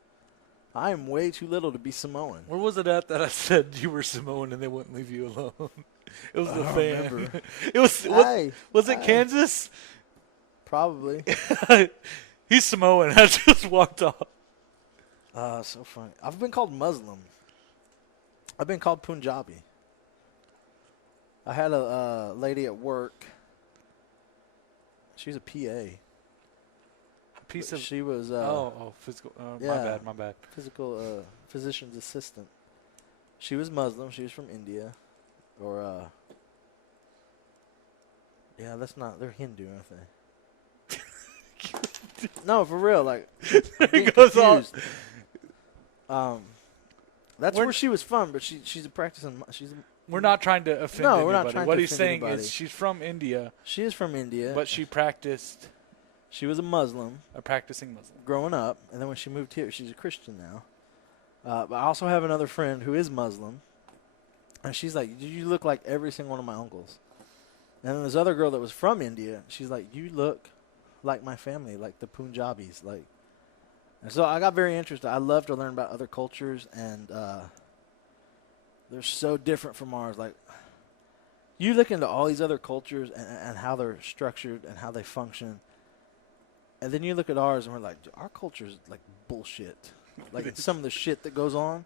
I am way too little to be Samoan. Where was it at that I said you were Samoan and they wouldn't leave you alone? It was the fan. Remember. It was. Was it Kansas? Probably. He's Samoan. I just walked off. So funny. I've been called Muslim. I've been called Punjabi. I had a lady at work. She's a PA. She was. Physical. Yeah. My bad. Physical physician's assistant. She was Muslim. She was from India, or yeah, that's not. They're Hindu, aren't they? No, for real. Like, It goes confused. That's where she was from, but she's a practicing. We're not trying to offend No, anybody. we're not trying what to he's offend saying anybody. is she's from India, She is from India, but she practiced she was a Muslim a practicing Muslim. growing up, and then when she moved here, she's a Christian now. But I also have another friend who is Muslim, and she's like, "You look like every single one of my uncles." And then this other girl that was from India, she's like, "You look like my family, like the Punjabis." Like, and so I got very interested. I love to learn about other cultures, and they're so different from ours. Like, you look into all these other cultures and how they're structured and how they function, and then you look at ours and we're like, our culture is like bullshit. Like, some of the shit that goes on,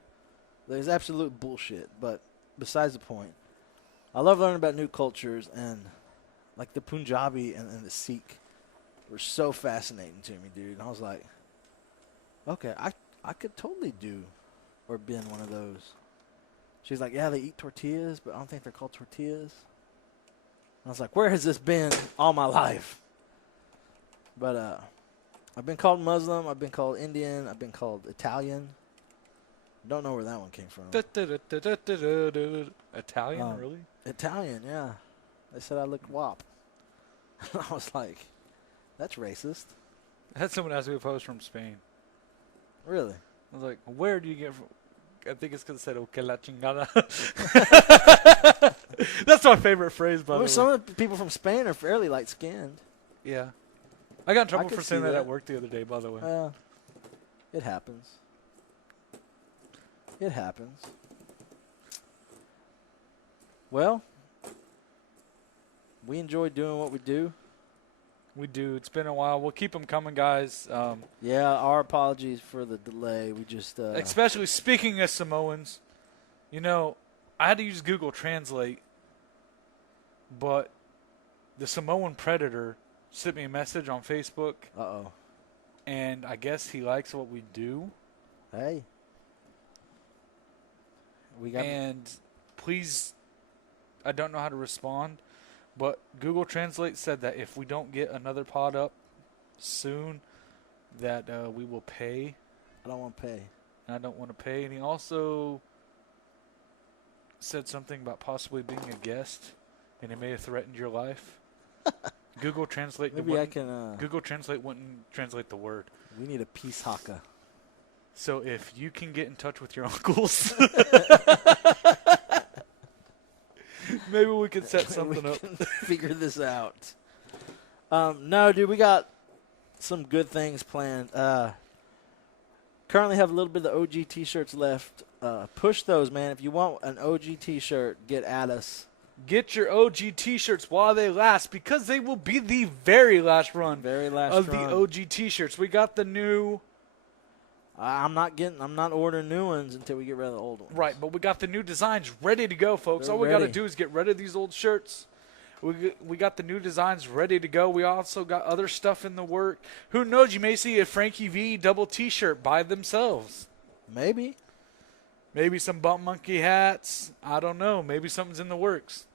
there's absolute bullshit. But besides the point, I love learning about new cultures, and like the Punjabi and the Sikh were so fascinating to me, dude. And I was like, okay, I could totally do or be in one of those. She's like, yeah, they eat tortillas, but I don't think they're called tortillas. And I was like, where has this been all my life? But I've been called Muslim. I've been called Indian. I've been called Italian. Don't know where that one came from. Italian, really? Italian, yeah. They said I looked wop. I was like, that's racist. I had someone ask me if I was from Spain. Really? I was like, where do you get from? I think it's because it said, "Okay, la chingada." That's my favorite phrase, by the way. Some of the people from Spain are fairly light-skinned. Yeah. I got in trouble could for saying see that that. at work the other day, by the way. It happens. It happens. Well, we enjoy doing what we do. We do. It's been a while. We'll keep them coming, guys. Yeah, our apologies for the delay. We just Especially speaking of Samoans, you know, I had to use Google Translate, but the Samoan Predator sent me a message on Facebook, and I guess he likes what we do. Hey. And please, I don't know how to respond, but Google Translate said that if we don't get another pod up soon, that we will pay. I don't want to pay. And I don't want to pay. And he also said something about possibly being a guest, and it may have threatened your life. Google Translate. Maybe I can. Google Translate wouldn't translate the word. We need a peace haka. So if you can get in touch with your uncles, maybe we could set something up. Figure this out. No, dude, we got some good things planned. Currently have a little bit of the OG T-shirts left. Push those, man. If you want an OG T-shirt, get at us. Get your OG T-shirts while they last, because they will be the very last run of the OG T-shirts. We got the new. I'm not ordering new ones until we get rid of the old ones. Right, but we got the new designs ready to go, folks. They're All we got to ready. do is get rid of these old shirts. We got the new designs ready to go. We also got other stuff in the work. Who knows? You may see a Frankie V double T-shirt by themselves. Maybe. Maybe some Bump Monkey hats. I don't know. Maybe something's in the works.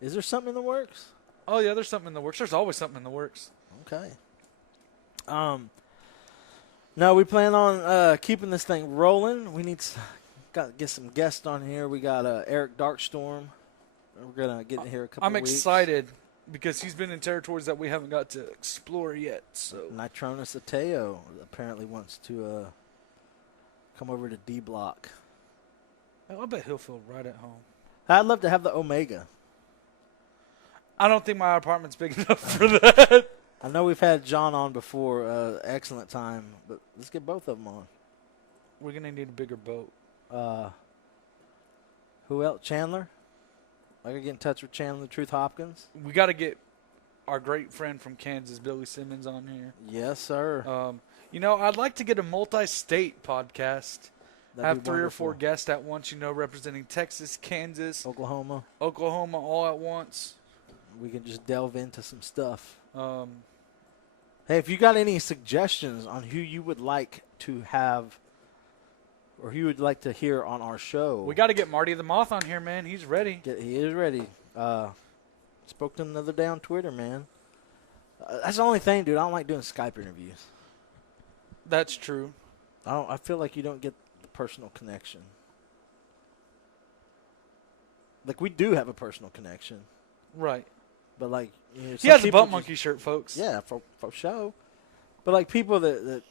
Is there something in the works? Oh, yeah, there's something in the works. There's always something in the works. Okay. No, we plan on keeping this thing rolling. We need got to get some guests on here. We got Eric Darkstorm. We're going to get in here a couple I'm weeks. excited because he's been in territories that we haven't got to explore yet. So Nitronus Ateo apparently wants to come over to D Block. I bet he'll feel right at home. I'd love to have the Omega. I don't think my apartment's big enough for that. I know we've had John on before. Excellent time. But let's get both of them on. We're going to need a bigger boat. Who else? Chandler? I got to get in touch with Chandler Truth Hopkins. We got to get our great friend from Kansas, Billy Simmons, on here. Yes, sir. I'd like to get a multi-state podcast. That'd Have be 3 or wonderful. 4 guests at once, representing Texas, Kansas, Oklahoma. all at once. We can just delve into some stuff. Um, Hey, if you got any suggestions on who you would like to have or who you would like to hear on our show. we got to get Marty the Moth on here, man. He's ready. He is ready. Spoke to him the other day on Twitter, man. That's the only thing, dude. I don't like doing Skype interviews. That's true. I feel like you don't get the personal connection. Like, we do have a personal connection. Right. But, like, He some has a people butt just- monkey shirt, folks. Yeah, for sure. But, like, people that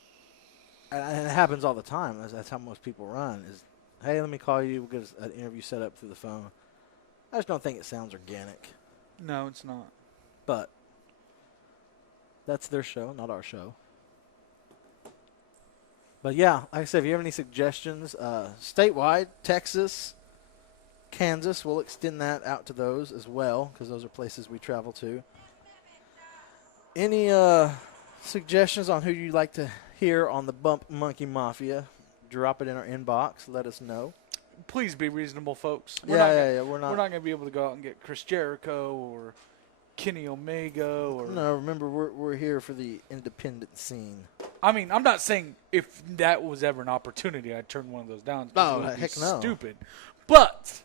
and it happens all the time. That's how most people run is, hey, let me call you. We'll get an interview set up through the phone. I just don't think it sounds organic. No, it's not. But that's their show, not our show. But, yeah, like I said, if you have any suggestions, statewide, Texas, Kansas, we'll extend that out to those as well because those are places we travel to. Any suggestions on who you'd like to hear on the Bump Monkey Mafia? Drop it in our inbox. Let us know. Please be reasonable, folks. We're not. We're not going to be able to go out and get Chris Jericho or Kenny Omega or. No, remember we're here for the independent scene. I mean, I'm not saying if that was ever an opportunity, I'd turn one of those down. Oh, It would be heck no. Stupid. But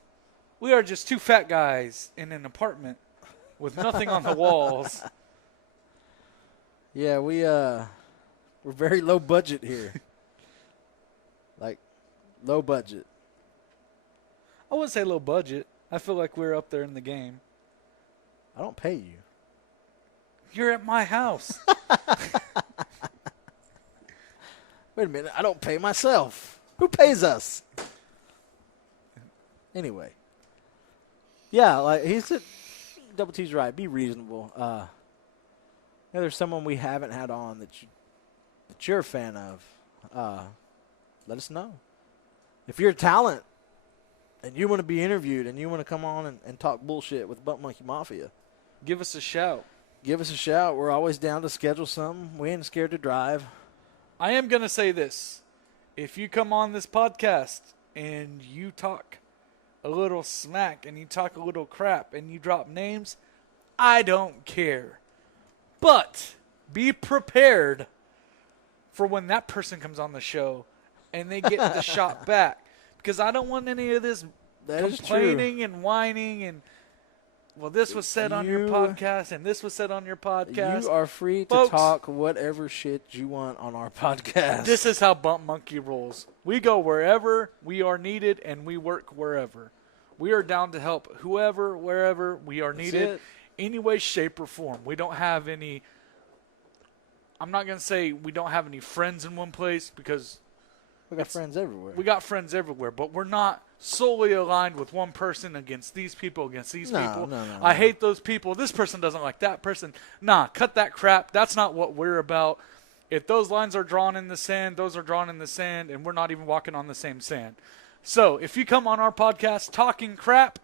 we are just 2 fat guys in an apartment with nothing on the walls. Yeah, we're very low budget here. Like, low budget. I wouldn't say low budget. I feel like we're up there in the game. I don't pay you. You're at my house. Wait a minute. I don't pay myself. Who pays us? Anyway. Yeah, like he said, Double T's right. Be reasonable. There's someone we haven't had on that you're a fan of. Let us know. If you're a talent and you want to be interviewed and you want to come on and talk bullshit with Bump Monkey Mafia, Give us a shout. give us a shout. We're always down to schedule something. We ain't scared to drive. I am going to say this. If you come on this podcast and you talk a little smack and you talk a little crap and you drop names, I don't care. But be prepared for when that person comes on the show and they get the shot back. Because I don't want any of this That is true. complaining and whining and, well, this was said on your You- podcast and this was said on your podcast. You are free to Folks. talk whatever shit you want on our podcast. This is how Bump Monkey rolls. We go wherever we are needed, and we work wherever. We are down to help whoever, wherever we are That's needed, it. any way, shape, or form. We don't have any. I'm not going to say we don't have any friends in one place because we got friends everywhere. we got friends everywhere, but we're not solely aligned with one person against these people, against these No, people. no. I hate those people. This person doesn't like that person. Nah, cut that crap. That's not what we're about. If those lines are drawn in the sand, those are drawn in the sand, and we're not even walking on the same sand. So if you come on our podcast talking crap,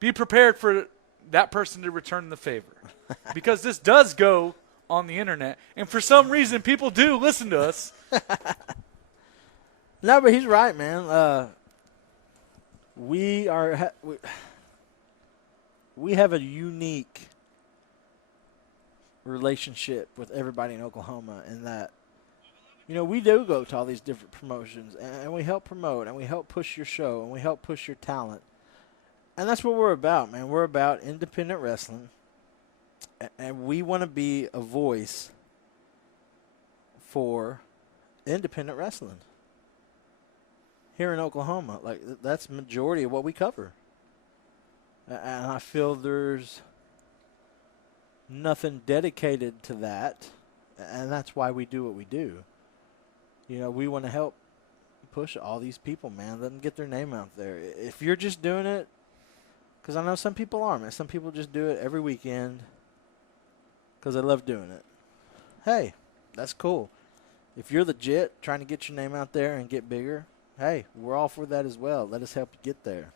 be prepared for that person to return the favor. Because this does go on the internet, and for some reason people do listen to us. No, but he's right, man. We have a unique relationship with everybody in Oklahoma in that, we do go to all these different promotions and we help promote and we help push your show and we help push your talent. And that's what we're about, man. We're about independent wrestling, and we want to be a voice for independent wrestling here in Oklahoma. Like, that's majority of what we cover. And I feel there's nothing dedicated to that, and that's why we do what we do. You know, we want to help push all these people, man. Let them get their name out there. If you're just doing it, because I know some people are, man. Some people just do it every weekend because they love doing it. Hey, that's cool. If you're legit trying to get your name out there and get bigger, hey, we're all for that as well. Let us help you get there.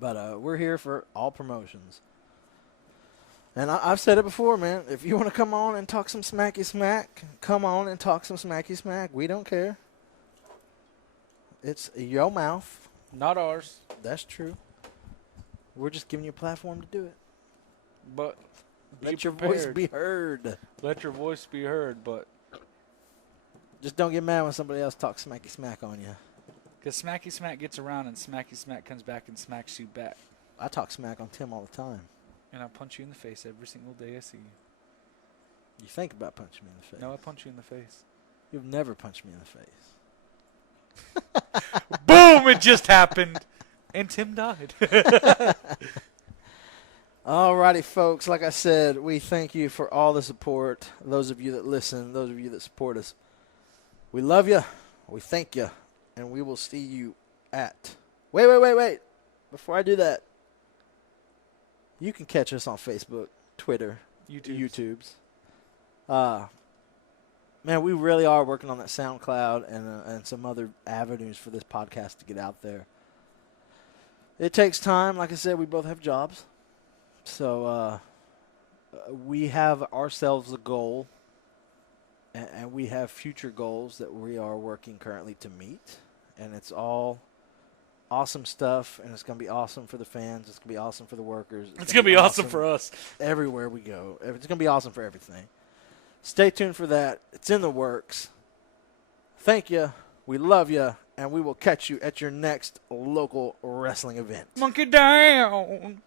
But we're here for all promotions. And I've said it before, man. If you want to come on and talk some smacky smack, come on and talk some smacky smack. We don't care. It's your mouth. Not ours. That's true. We're just giving you a platform to do it. But let your voice be heard. Let your voice be heard, but just don't get mad when somebody else talks smacky smack on you. Because Smacky Smack gets around and Smacky Smack comes back and smacks you back. I talk smack on Tim all the time. And I punch you in the face every single day I see you. You think about punching me in the face. No, I punch you in the face. You've never punched me in the face. Boom! It just happened. And Tim died. Alrighty, folks. Like I said, we thank you for all the support. Those of you that listen, those of you that support us. We love you. We thank you. And we will see you at... Wait. Before I do that, you can catch us on Facebook, Twitter, YouTubes. Man, we really are working on that SoundCloud and some other avenues for this podcast to get out there. It takes time. Like I said, we both have jobs. So we have ourselves a goal, and we have future goals that we are working currently to meet. And it's all awesome stuff, and it's going to be awesome for the fans. It's going to be awesome for the workers. It's going to be awesome for us. Everywhere we go. It's going to be awesome for everything. Stay tuned for that. It's in the works. Thank you. We love you, and we will catch you at your next local wrestling event. Monkey down.